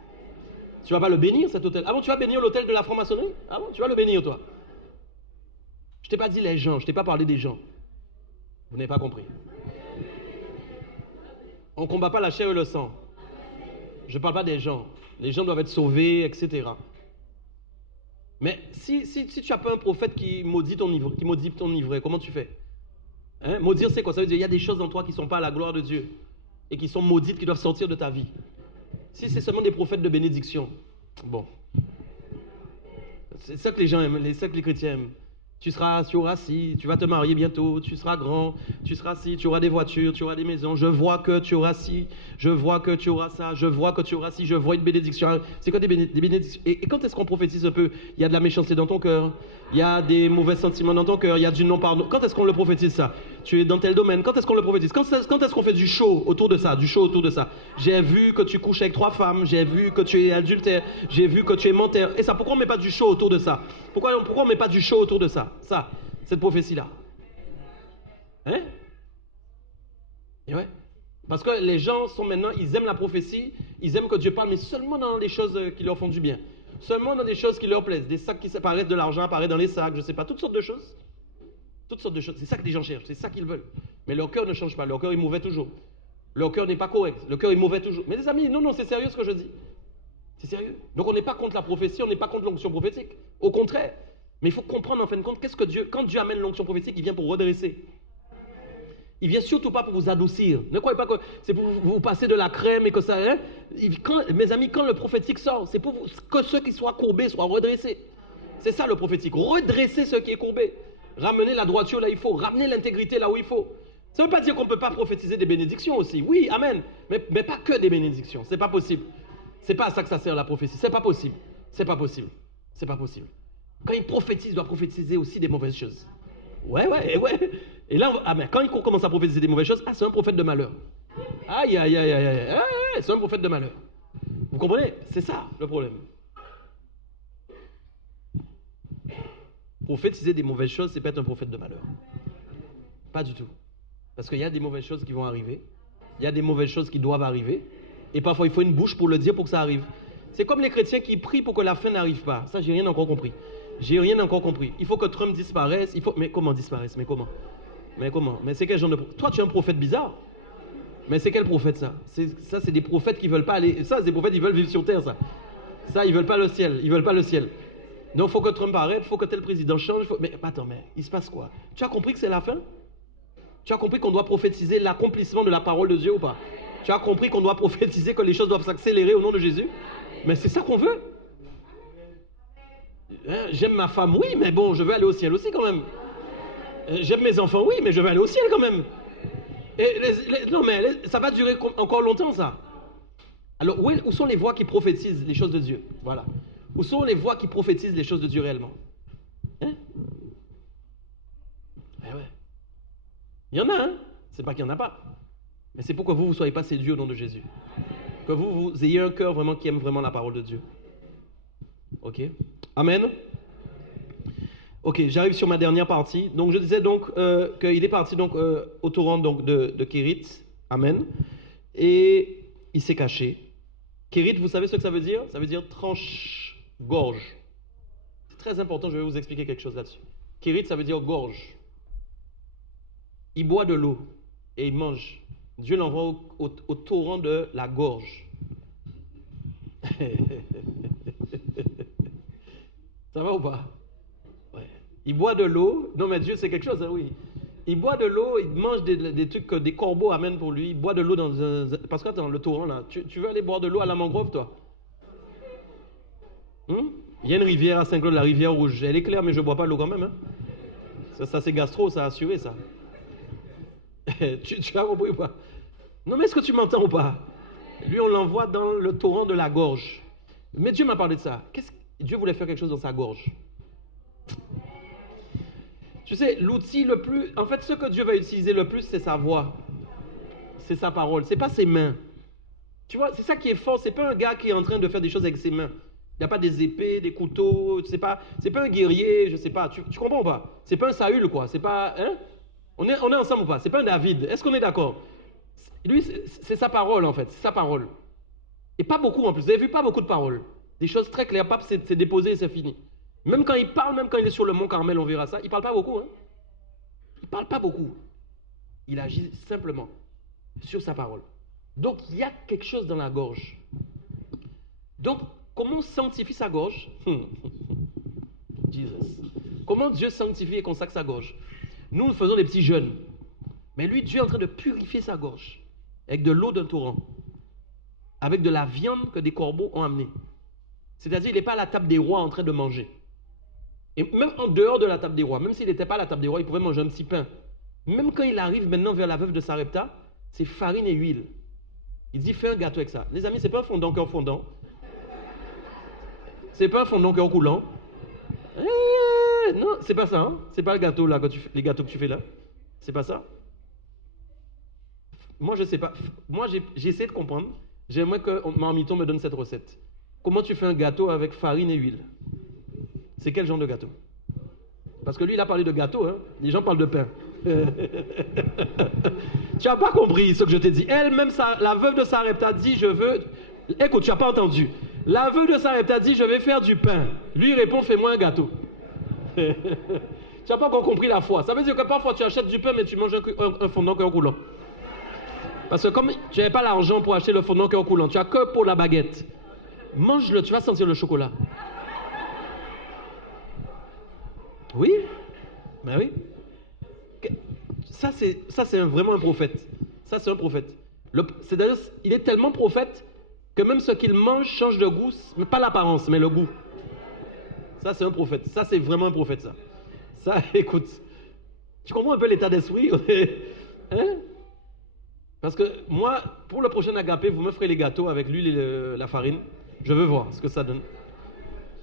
Tu ne vas pas le bénir, cet hôtel. Ah bon, tu vas bénir l'hôtel de la franc-maçonnerie? Ah bon, tu vas le bénir, toi? Je ne t'ai pas dit les gens, je ne t'ai pas parlé des gens. Vous n'avez pas compris. On ne combat pas la chair et le sang. Je ne parle pas des gens. Les gens doivent être sauvés, etc. Mais si tu n'as pas un prophète qui maudit ton ivraie, comment tu fais? Hein? Maudire, c'est quoi? Ça veut dire qu'il y a des choses en toi qui ne sont pas à la gloire de Dieu et qui sont maudites, qui doivent sortir de ta vie. Si c'est seulement des prophètes de bénédiction, bon. C'est ça que les gens aiment, c'est ça que les chrétiens aiment. Tu auras ci, tu vas te marier bientôt, tu seras grand, tu seras ci, tu auras des voitures, tu auras des maisons, je vois que tu auras ci, je vois que tu auras ça, je vois que tu auras ci, je vois une bénédiction. C'est quoi des bénédictions? Et quand est-ce qu'on prophétise un peu? Il y a de la méchanceté dans ton cœur, il y a des mauvais sentiments dans ton cœur, il y a du non-pardon. Quand est-ce qu'on le prophétise ça? Tu es dans tel domaine, quand est-ce qu'on le prophétise? Quand est-ce qu'on fait du show autour de ça? J'ai vu que tu couches avec 3 femmes, j'ai vu que tu es adultère, j'ai vu que tu es menteur. Et ça, pourquoi on ne met pas du show autour de ça? Pourquoi on ne met pas du show autour de ça? Cette prophétie-là. Hein? Et ouais. Parce que les gens sont maintenant, ils aiment la prophétie, ils aiment que Dieu parle, mais seulement dans les choses qui leur font du bien. Seulement dans des choses qui leur plaisent. Des sacs qui apparaissent, de l'argent apparaît dans les sacs, je ne sais pas, toutes sortes de choses. Toutes sortes de choses. C'est ça que les gens cherchent, c'est ça qu'ils veulent. Mais leur cœur ne change pas, leur cœur est mauvais toujours. Leur cœur n'est pas correct, leur cœur est mauvais toujours. Mais les amis, non, c'est sérieux ce que je dis. C'est sérieux. Donc on n'est pas contre la prophétie, on n'est pas contre l'onction prophétique. Au contraire. Mais il faut comprendre en fin de compte, quand Dieu amène l'onction prophétique, il vient pour redresser. Il vient surtout pas pour vous adoucir. Ne croyez pas que c'est pour vous passer de la crème et que ça... Hein? Mes amis, quand le prophétique sort, c'est pour que ceux qui soient courbés soient redressés. C'est ça le prophétique. Redresser ceux qui est courbé. Ramener la droiture là où il faut. Ramener l'intégrité là où il faut. Ça ne veut pas dire qu'on ne peut pas prophétiser des bénédictions aussi. Oui, amen. Mais pas que des bénédictions. C'est pas possible. C'est pas à ça que ça sert la prophétie. C'est pas possible. C'est pas possible. C'est pas possible. Quand il prophétise, il doit prophétiser aussi des mauvaises choses. Ouais. Et là, mais quand il commence à prophétiser des mauvaises choses, c'est un prophète de malheur. Aïe, c'est un prophète de malheur. Vous comprenez? C'est ça le problème. Prophétiser des mauvaises choses, c'est pas être un prophète de malheur. Pas du tout. Parce qu'il y a des mauvaises choses qui vont arriver. Il y a des mauvaises choses qui doivent arriver. Et parfois, il faut une bouche pour le dire pour que ça arrive. C'est comme les chrétiens qui prient pour que la fin n'arrive pas. Ça, j'ai rien encore compris. Il faut que Trump disparaisse. Mais comment disparaisse? Mais comment? Mais c'est quel genre de... Toi, tu es un prophète bizarre. Mais c'est quel prophète, ça? Ça, c'est des prophètes qui veulent pas aller... Ça, c'est des prophètes qui veulent vivre sur terre, ça. Ça, ils veulent pas le ciel. Donc, il faut que Trump arrête, il faut que tel président change. Mais attends, mais il se passe quoi? Tu as compris que c'est la fin? Tu as compris qu'on doit prophétiser l'accomplissement de la parole de Dieu ou pas? Tu as compris qu'on doit prophétiser que les choses doivent s'accélérer au nom de Jésus? Mais c'est ça qu'on veut. J'aime ma femme, oui, mais bon, je veux aller au ciel aussi quand même. J'aime mes enfants, oui, mais je veux aller au ciel quand même. Non, mais ça va durer encore longtemps, ça. Alors, où sont les voix qui prophétisent les choses de Dieu? Voilà. Où sont les voix qui prophétisent les choses de Dieu réellement? Ouais. Il y en a, hein? C'est pas qu'il n'y en a pas. Mais c'est pour que vous ne soyez pas séduits au nom de Jésus. Que vous ayez un cœur vraiment qui aime vraiment la parole de Dieu. Ok? Amen? Ok, j'arrive sur ma dernière partie. Donc, je disais donc qu'il est parti donc, au torrent donc, de Kérit. Amen. Et il s'est caché. Kérit, vous savez ce que ça veut dire? Ça veut dire tranche-gorge. C'est très important, je vais vous expliquer quelque chose là-dessus. Kérit, ça veut dire gorge. Il boit de l'eau et il mange. Dieu l'envoie au torrent de la gorge. Ça va ou pas? Ouais. Il boit de l'eau. Non, mais Dieu, c'est quelque chose, hein, oui. Il boit de l'eau, il mange des trucs que des corbeaux amènent pour lui. Il boit de l'eau dans un... Parce que dans le torrent, là, tu veux aller boire de l'eau à la mangrove, toi? Il y a une rivière à Saint-Claude, la rivière Rouge. Elle est claire, mais je ne bois pas l'eau quand même. Hein. Ça c'est gastro, ça a assuré, ça. tu as compris ou pas? Non, mais est-ce que tu m'entends ou pas? Lui, on l'envoie dans le torrent de la gorge. Mais Dieu m'a parlé de ça. Dieu voulait faire quelque chose dans sa gorge. Tu sais, l'outil le plus... En fait, ce que Dieu va utiliser le plus, c'est sa voix. C'est sa parole. C'est pas ses mains. Tu vois, c'est ça qui est fort. C'est pas un gars qui est en train de faire des choses avec ses mains. Il n'y a pas des épées, des couteaux. C'est pas un guerrier, je sais pas. Tu comprends ou pas? C'est pas un Saül, quoi. C'est pas... Hein? On est ensemble ou pas? C'est pas un David. Est-ce qu'on est d'accord? Lui, c'est sa parole, en fait. C'est sa parole. Et pas beaucoup, en plus. Vous avez vu, pas beaucoup de paroles. Des choses très claires. Pape, c'est déposé et c'est fini. Même quand il parle, même quand il est sur le mont Carmel, on verra ça. Il parle pas beaucoup. Hein? Il parle pas beaucoup. Il agit simplement sur sa parole. Donc, il y a quelque chose dans la gorge. Donc, comment on sanctifie sa gorge? Jesus. Comment Dieu sanctifie et consacre sa gorge? Nous faisons des petits jeûnes. Mais lui, Dieu est en train de purifier sa gorge. Avec de l'eau d'un torrent. Avec de la viande que des corbeaux ont amenée. C'est-à-dire, il n'est pas à la table des rois en train de manger. Et même en dehors de la table des rois, même s'il n'était pas à la table des rois, il pouvait manger un petit pain. Même quand il arrive maintenant vers la veuve de Sarepta, c'est farine et huile. Il dit, fais un gâteau avec ça. Les amis, c'est pas un fondant cœur fondant. C'est pas un fondant cœur coulant. Non, c'est pas ça. Hein? C'est pas le gâteau là, les gâteaux que tu fais là. C'est pas ça. Moi, je sais pas. Moi, j'ai essayé de comprendre. J'aimerais que Marmiton me donne cette recette. Comment tu fais un gâteau avec farine et huile? C'est quel genre de gâteau? Parce que lui, il a parlé de gâteau. Hein? Les gens parlent de pain. Tu n'as pas compris ce que je t'ai dit. Elle-même, la veuve de Sarepta dit, je veux... Écoute, tu n'as pas entendu. La veuve de Sarepta dit, je vais faire du pain. Lui, il répond, fais-moi un gâteau. Tu n'as pas encore compris la foi. Ça veut dire que parfois, tu achètes du pain, mais tu manges un fondant cœur coulant. Parce que comme tu n'avais pas l'argent pour acheter le fondant cœur coulant, tu as que pour la baguette. Mange-le, tu vas sentir le chocolat. Oui, ben oui. Ça, c'est vraiment un prophète. Ça, c'est un prophète. C'est-à-dire, il est tellement prophète que même ce qu'il mange change de goût, mais pas l'apparence, mais le goût. Ça, c'est un prophète. Ça, c'est vraiment un prophète, ça. Ça, écoute. Tu comprends un peu l'état d'esprit? Hein? Parce que moi, pour le prochain agapé, vous me ferez les gâteaux avec l'huile et la farine. Je veux voir ce que ça donne.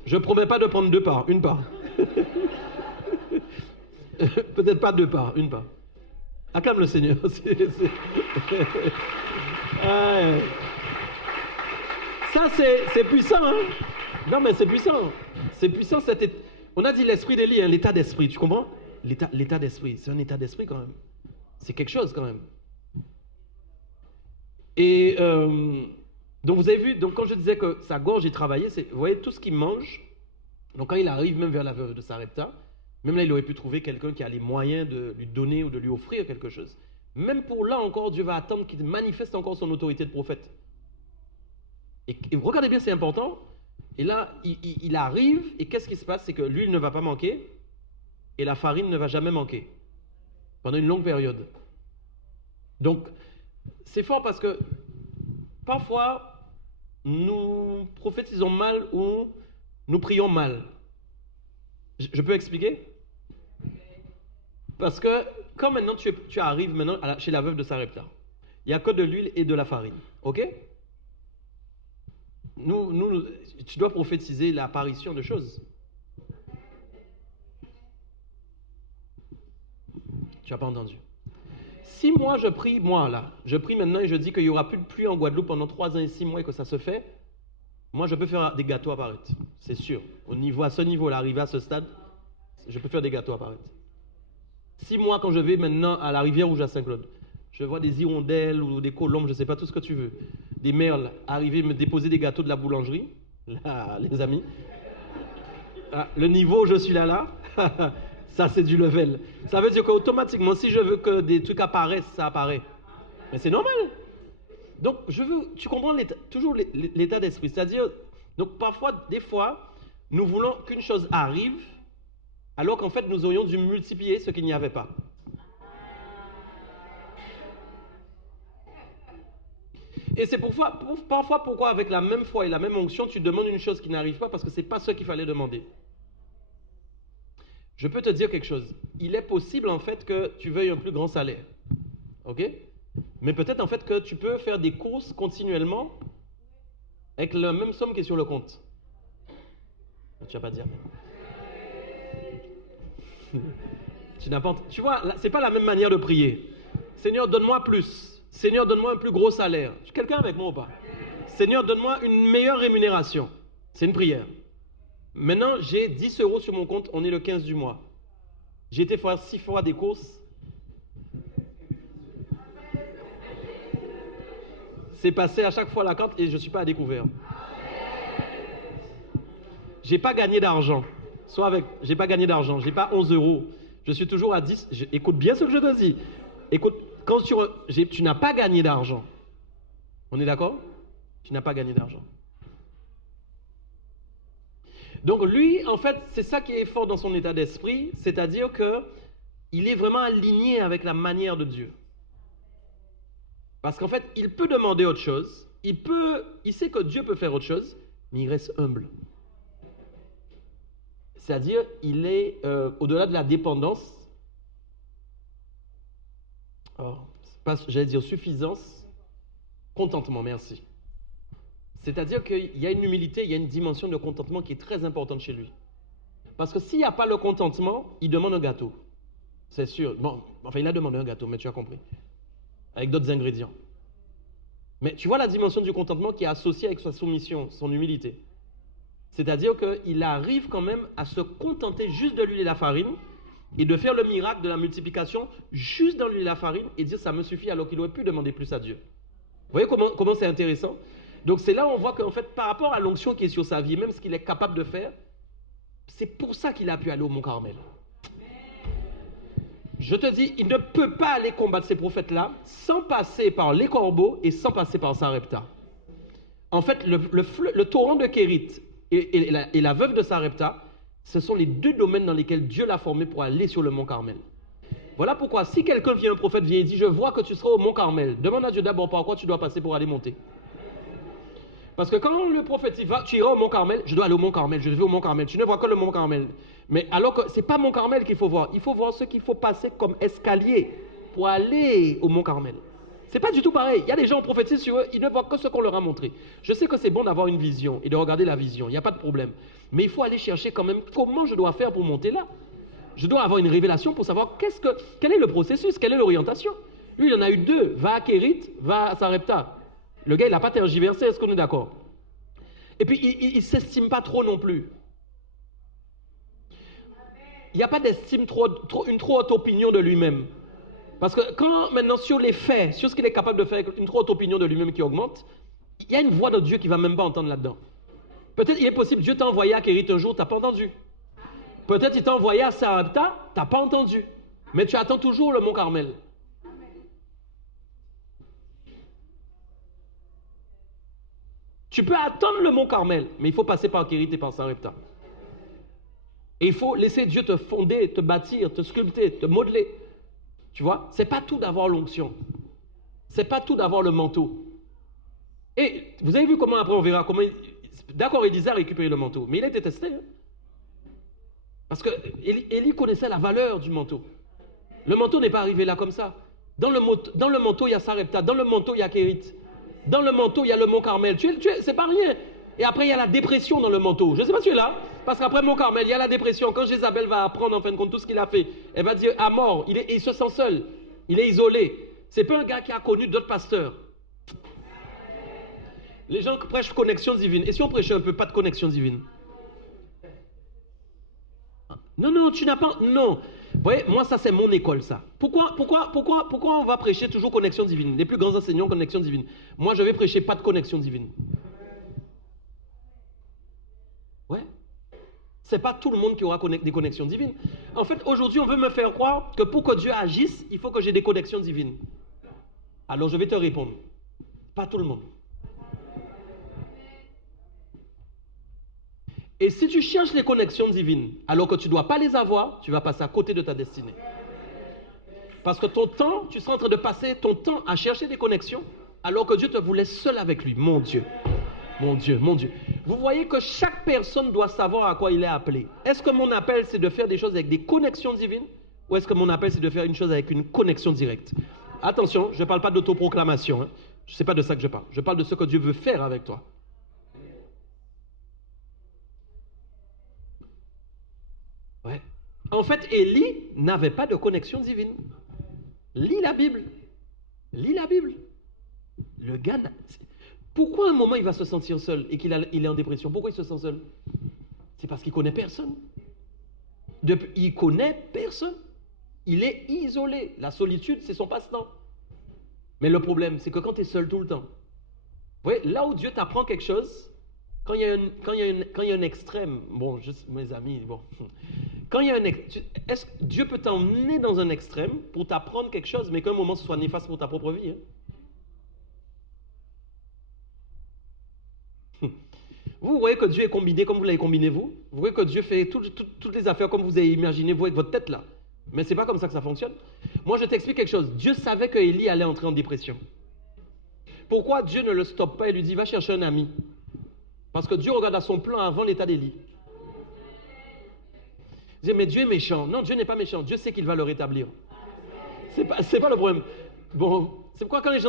Je promets pas de prendre 2 parts, une part. Peut-être pas 2 parts, une part. Acclame le Seigneur. Ouais. Ça, c'est puissant, hein? Non, mais c'est puissant. C'est puissant, on a dit l'esprit d'Élie, hein, l'état d'esprit, tu comprends? L'état d'esprit, c'est un état d'esprit quand même. C'est quelque chose quand même. Et donc vous avez vu, donc quand je disais que sa gorge est travaillée, vous voyez tout ce qu'il mange. Donc quand il arrive même vers la veuve de Sarepta, même là il aurait pu trouver quelqu'un qui a les moyens de lui donner ou de lui offrir quelque chose. Même pour là encore, Dieu va attendre qu'il manifeste encore son autorité de prophète. Et regardez bien, c'est important. Et là, il arrive, et qu'est-ce qui se passe? C'est que l'huile ne va pas manquer, et la farine ne va jamais manquer, pendant une longue période. Donc, c'est fort parce que, parfois, nous prophétisons mal ou nous prions mal. Je peux expliquer? Parce que, quand maintenant tu arrives maintenant chez la veuve de Sarepta, il n'y a que de l'huile et de la farine, ok? Tu dois prophétiser l'apparition de choses. Tu n'as pas entendu. Si moi je prie maintenant et je dis qu'il n'y aura plus de pluie en Guadeloupe pendant 3 ans et 6 mois et que ça se fait, moi je peux faire des gâteaux apparaître, c'est sûr. À ce niveau-là, arrivé à ce stade, je peux faire des gâteaux apparaître. Si moi quand je vais maintenant à la rivière Rouge à Saint-Claude, je vois des hirondelles ou des colombes, je ne sais pas tout ce que tu veux, des merles arriver me déposer des gâteaux de la boulangerie, là les amis, le niveau où je suis là, ça c'est du level. Ça veut dire qu'automatiquement, si je veux que des trucs apparaissent, ça apparaît. Mais c'est normal. Donc, tu comprends toujours l'état d'esprit. C'est-à-dire, donc parfois, des fois, nous voulons qu'une chose arrive, alors qu'en fait, nous aurions dû multiplier ce qu'il n'y avait pas. Et c'est parfois pourquoi, avec la même foi et la même onction, tu demandes une chose qui n'arrive pas, parce que ce n'est pas ce qu'il fallait demander. Je peux te dire quelque chose. Il est possible en fait que tu veuilles un plus grand salaire. Ok? Mais peut-être en fait que tu peux faire des courses continuellement avec la même somme qui est sur le compte. Tu vas pas dire. Tu vois, c'est pas la même manière de prier. Seigneur, donne-moi plus. Seigneur, donne-moi un plus gros salaire. Quelqu'un avec moi ou pas? Seigneur, donne-moi une meilleure rémunération. C'est une prière. Maintenant, j'ai 10 € sur mon compte, on est le 15 du mois. J'ai été faire 6 fois des courses. C'est passé à chaque fois la carte et je ne suis pas à découvert. J'ai pas gagné d'argent. J'ai pas gagné d'argent, j'ai pas 11 €. Je suis toujours à 10. Écoute bien ce que je te dis. Écoute, quand tu n'as pas gagné d'argent. On est d'accord? Tu n'as pas gagné d'argent. Donc lui, en fait, c'est ça qui est fort dans son état d'esprit, c'est-à-dire qu'il est vraiment aligné avec la manière de Dieu. Parce qu'en fait, il peut demander autre chose, il sait que Dieu peut faire autre chose, mais il reste humble. C'est-à-dire, il est au-delà de la dépendance, j'allais dire suffisance, contentement, merci. C'est-à-dire qu'il y a une humilité, il y a une dimension de contentement qui est très importante chez lui. Parce que s'il n'y a pas le contentement, il demande un gâteau. C'est sûr. Bon, enfin, il a demandé un gâteau, mais tu as compris. Avec d'autres ingrédients. Mais tu vois la dimension du contentement qui est associée avec sa soumission, son humilité. C'est-à-dire qu'il arrive quand même à se contenter juste de l'huile et la farine et de faire le miracle de la multiplication juste dans l'huile et la farine et dire ça me suffit alors qu'il aurait pu demander plus à Dieu. Vous voyez comment c'est intéressant? Donc c'est là où on voit qu'en fait, par rapport à l'onction qui est sur sa vie, même ce qu'il est capable de faire, c'est pour ça qu'il a pu aller au Mont Carmel. Je te dis, il ne peut pas aller combattre ces prophètes-là sans passer par les corbeaux et sans passer par Sarepta. En fait, le torrent de Kérit et la veuve de Sarepta, ce sont les 2 domaines dans lesquels Dieu l'a formé pour aller sur le Mont Carmel. Voilà pourquoi, si un prophète vient et dit « Je vois que tu seras au Mont Carmel », demande à Dieu d'abord par quoi tu dois passer pour aller monter. Parce que quand le prophète dit « Tu iras au Mont Carmel », je dois aller au Mont Carmel, je vais au Mont Carmel. Tu ne vois que le Mont Carmel. Mais alors que ce n'est pas Mont Carmel qu'il faut voir. Il faut voir ce qu'il faut passer comme escalier pour aller au Mont Carmel. C'est pas du tout pareil. Il y a des gens, on prophétise sur eux, ils ne voient que ce qu'on leur a montré. Je sais que c'est bon d'avoir une vision et de regarder la vision, il n'y a pas de problème. Mais il faut aller chercher quand même comment je dois faire pour monter là. Je dois avoir une révélation pour savoir quel est le processus, quelle est l'orientation. Lui, il en a eu 2. Va à Kérit, va à Sarepta. Le gars, il n'a pas tergiversé, est-ce qu'on est d'accord? Et puis, il ne s'estime pas trop non plus. Il n'y a pas d'estime, une trop haute opinion de lui-même. Parce que quand maintenant, sur les faits, sur ce qu'il est capable de faire, une trop haute opinion de lui-même qui augmente, il y a une voix de Dieu qui ne va même pas entendre là-dedans. Peut-être il est possible, Dieu t'a envoyé à Kérit un jour, tu n'as pas entendu. Peut-être il t'a envoyé à Sarepta, tu n'as pas entendu. Mais tu attends toujours le Mont Carmel. Tu peux attendre le Mont Carmel, mais il faut passer par Kérit et par Sarepta. Et il faut laisser Dieu te fonder, te bâtir, te sculpter, te modeler. Tu vois, c'est pas tout d'avoir l'onction. C'est pas tout d'avoir le manteau. Et vous avez vu comment après on verra comment... D'accord, Élisée a récupéré le manteau, mais il a été testé. Hein? Parce que Élie connaissait la valeur du manteau. Le manteau n'est pas arrivé là comme ça. Dans le manteau, il y a Sarepta. Dans le manteau, il y a Kérit. Dans le manteau, il y a le Mont Carmel. C'est pas rien. Et après, il y a la dépression dans le manteau. Je ne sais pas si tu es là. Parce qu'après Mont Carmel, il y a la dépression. Quand Jézabel va apprendre en fin de compte tout ce qu'il a fait, elle va dire à mort. Il se sent seul. Il est isolé. C'est pas un gars qui a connu d'autres pasteurs. Les gens prêchent connexion divine. Et si on prêchait un peu pas de connexion divine? Non, tu n'as pas... Non. Vous voyez, moi, ça, c'est mon école, ça. Pourquoi on va prêcher toujours connexion divine? Les plus grands enseignants, connexion divine. Moi, je vais prêcher pas de connexion divine. Ouais. C'est pas tout le monde qui aura des connexions divines. En fait, aujourd'hui, on veut me faire croire que pour que Dieu agisse, il faut que j'ai des connexions divines. Alors, je vais te répondre. Pas tout le monde. Et si tu cherches les connexions divines, alors que tu ne dois pas les avoir, tu vas passer à côté de ta destinée. Parce que ton temps, tu seras en train de passer ton temps à chercher des connexions, alors que Dieu te voulait seul avec lui. Mon Dieu, mon Dieu, mon Dieu. Vous voyez que chaque personne doit savoir à quoi il est appelé. Est-ce que mon appel, c'est de faire des choses avec des connexions divines, ou est-ce que mon appel, c'est de faire une chose avec une connexion directe? Attention, je ne parle pas d'autoproclamation. Hein. Ce n'est pas de ça que je parle. Je parle de ce que Dieu veut faire avec toi. Ouais. En fait, Élie n'avait pas de connexion divine. Lis la Bible. Lis la Bible. Le gars, pourquoi à un moment il va se sentir seul et qu'il est en dépression? Pourquoi il se sent seul? C'est parce qu'il ne connaît personne. Il ne connaît personne. Il est isolé. La solitude, c'est son passe-temps. Mais le problème, c'est que quand tu es seul tout le temps, vous voyez, là où Dieu t'apprend quelque chose, quand il y a un extrême, bon, juste mes amis, bon... Quand il y a est-ce que Dieu peut t'emmener dans un extrême pour t'apprendre quelque chose, mais qu'à un moment ce soit néfaste pour ta propre vie? Hein? Vous voyez que Dieu est combiné comme vous l'avez combiné vous? Vous voyez que Dieu fait toutes les affaires comme vous avez imaginé vous avec votre tête là? Mais c'est pas comme ça que ça fonctionne. Moi je t'explique quelque chose. Dieu savait que Élie allait entrer en dépression. Pourquoi Dieu ne le stoppe pas et lui dit va chercher un ami? Parce que Dieu regarde à son plan avant l'état d'Élie. Dire, mais Dieu est méchant. Non, Dieu n'est pas méchant. Dieu sait qu'il va le rétablir. C'est pas le problème. Bon, c'est pourquoi quand il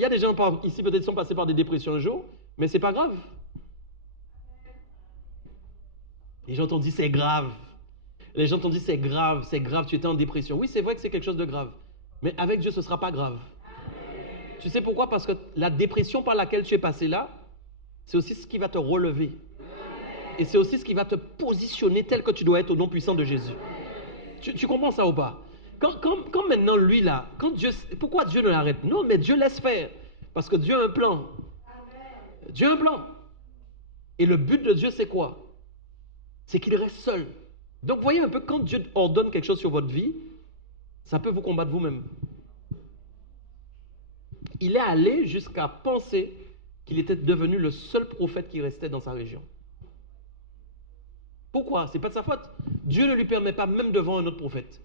y a des gens ici peut-être sont passés par des dépressions un jour, mais c'est pas grave. Les gens t'ont dit c'est grave. Les gens t'ont dit c'est grave, tu étais en dépression. Oui, c'est vrai que c'est quelque chose de grave. Mais avec Dieu, ce ne sera pas grave. Tu sais pourquoi? Parce que la dépression par laquelle tu es passé là, c'est aussi ce qui va te relever. Et c'est aussi ce qui va te positionner tel que tu dois être au nom puissant de Jésus. Tu comprends ça ou pas? Quand maintenant lui là, pourquoi Dieu ne l'arrête? Non, mais Dieu laisse faire. Parce que Dieu a un plan. Dieu a un plan. Et le but de Dieu c'est quoi? C'est qu'il reste seul. Donc voyez un peu, quand Dieu ordonne quelque chose sur votre vie, ça peut vous combattre vous-même. Il est allé jusqu'à penser qu'il était devenu le seul prophète qui restait dans sa région. Pourquoi? C'est pas de sa faute. Dieu ne lui permet pas même devant un autre prophète.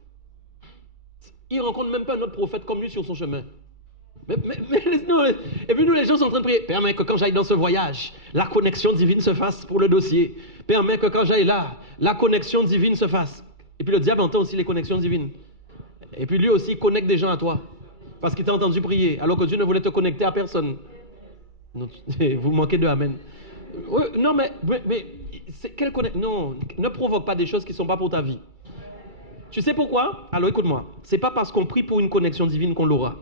Il ne rencontre même pas un autre prophète comme lui sur son chemin. Et puis nous les gens sont en train de prier. Permets que quand j'aille dans ce voyage, la connexion divine se fasse pour le dossier. Permets que quand j'aille là, la connexion divine se fasse. Et puis le diable entend aussi les connexions divines. Et puis lui aussi il connecte des gens à toi. Parce qu'il t'a entendu prier, alors que Dieu ne voulait te connecter à personne. Non, vous manquez de amen. Non, mais non, ne provoque pas des choses qui ne sont pas pour ta vie. Tu sais pourquoi? Alors écoute-moi, c'est pas parce qu'on prie pour une connexion divine qu'on l'aura.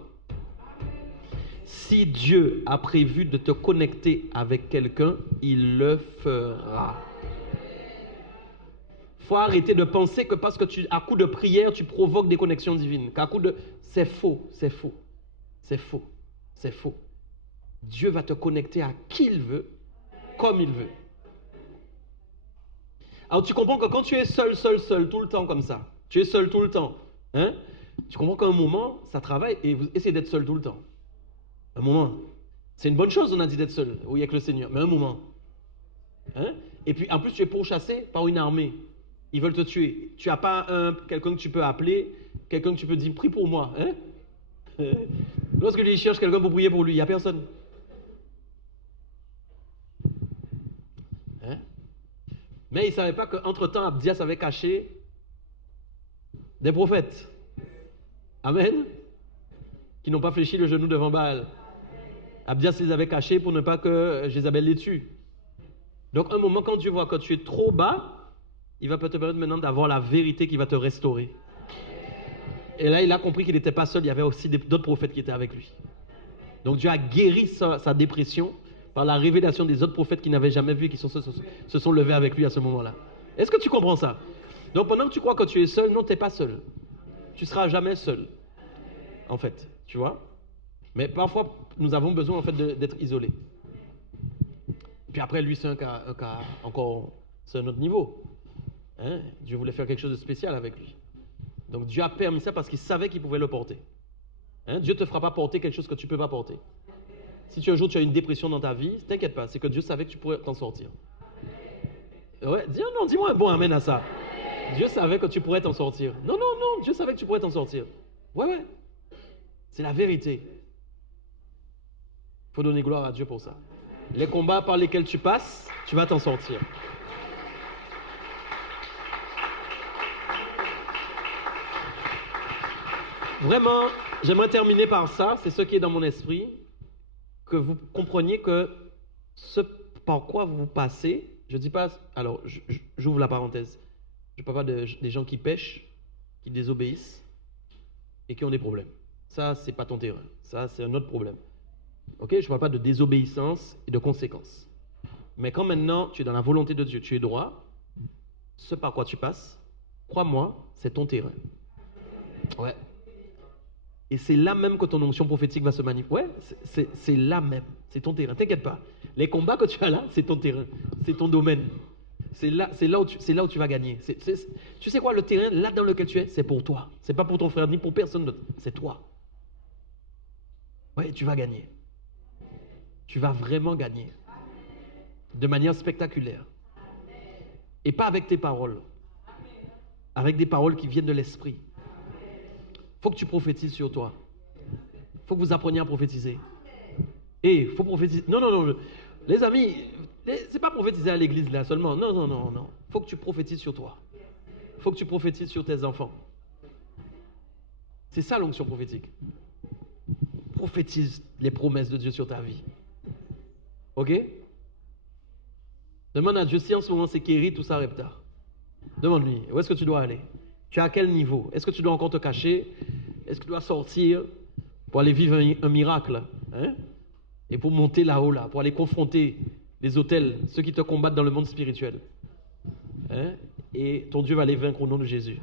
Si Dieu a prévu de te connecter avec quelqu'un, il le fera. Faut arrêter de penser que parce que à coup de prière, tu provoques des connexions divines. C'est faux, c'est faux, c'est faux, c'est faux. Dieu va te connecter à qui il veut, comme il veut. Alors tu comprends que quand tu es seul, tout le temps comme ça, tu es seul tout le temps, hein? Tu comprends qu'à un moment, ça travaille et vous essayez d'être seul tout le temps. Un moment. C'est une bonne chose, on a dit d'être seul, oui, avec le Seigneur, mais un moment. Hein? Et puis en plus, tu es pourchassé par une armée. Ils veulent te tuer. Tu n'as pas quelqu'un que tu peux appeler, quelqu'un que tu peux dire, prie pour moi. Hein? Lorsque lui cherche quelqu'un pour prier pour lui, il n'y a personne. Hein? Mais il ne savait pas qu'entre-temps, Abdias avait caché des prophètes. Amen. Qui n'ont pas fléchi le genou devant Baal. Abdias les avait cachés pour ne pas que Jézabel les tue. Donc, un moment, quand Dieu voit que tu es trop bas, il va te permettre maintenant d'avoir la vérité qui va te restaurer. Et là, il a compris qu'il n'était pas seul, il y avait aussi d'autres prophètes qui étaient avec lui. Donc, Dieu a guéri sa dépression par la révélation des autres prophètes qu'il n'avait jamais vus et qui se sont levés avec lui à ce moment-là. Est-ce que tu comprends ça? Donc, pendant que tu crois que tu es seul, non, tu n'es pas seul. Tu ne seras jamais seul, en fait, tu vois. Mais parfois, nous avons besoin, en fait, d'être isolés. Puis après, lui, c'est un cas encore, c'est un autre niveau. Hein? Dieu voulait faire quelque chose de spécial avec lui. Donc Dieu a permis ça parce qu'il savait qu'il pouvait le porter. Hein? Dieu ne te fera pas porter quelque chose que tu ne peux pas porter. Si un jour tu as une dépression dans ta vie, t'inquiète pas, c'est que Dieu savait que tu pourrais t'en sortir. Ouais, dis-moi un bon amen à ça. Dieu savait que tu pourrais t'en sortir. Non, Dieu savait que tu pourrais t'en sortir. Ouais. C'est la vérité. Il faut donner gloire à Dieu pour ça. Les combats par lesquels tu passes, tu vas t'en sortir. Vraiment, j'aimerais terminer par ça, c'est ce qui est dans mon esprit, que vous compreniez que ce par quoi vous passez, je ne dis pas, alors j'ouvre la parenthèse, je ne parle pas des gens qui pêchent, qui désobéissent et qui ont des problèmes. Ça, c'est pas ton terrain, ça c'est un autre problème. Ok, je ne parle pas de désobéissance et de conséquences. Mais quand maintenant tu es dans la volonté de Dieu, tu es droit, ce par quoi tu passes, crois-moi, c'est ton terrain. Ouais. Et c'est là même que ton onction prophétique va se manifester. Ouais, c'est là même. C'est ton terrain. T'inquiète pas. Les combats que tu as là, c'est ton terrain. C'est ton domaine. C'est là où tu vas gagner. Tu sais quoi, le terrain, là dans lequel tu es, c'est pour toi. C'est pas pour ton frère ni pour personne d'autre. C'est toi. Ouais, tu vas gagner. Tu vas vraiment gagner. De manière spectaculaire. Et pas avec tes paroles. Avec des paroles qui viennent de l'esprit. Faut que tu prophétises sur toi. Faut que vous appreniez à prophétiser. Et faut prophétiser. Non. Les amis, c'est pas prophétiser à l'église là seulement. Non. Faut que tu prophétises sur toi. Faut que tu prophétises sur tes enfants. C'est ça l'onction prophétique. Prophétise les promesses de Dieu sur ta vie. Ok? Demande à Dieu si en ce moment c'est Kéry, tout ça repta. Demande-lui, où est-ce que tu dois aller? Tu es à quel niveau? Est-ce que tu dois encore te cacher? Est-ce que tu dois sortir pour aller vivre un miracle? Hein? Et pour monter là-haut, là, pour aller confronter les autels, ceux qui te combattent dans le monde spirituel. Hein? Et ton Dieu va les vaincre au nom de Jésus.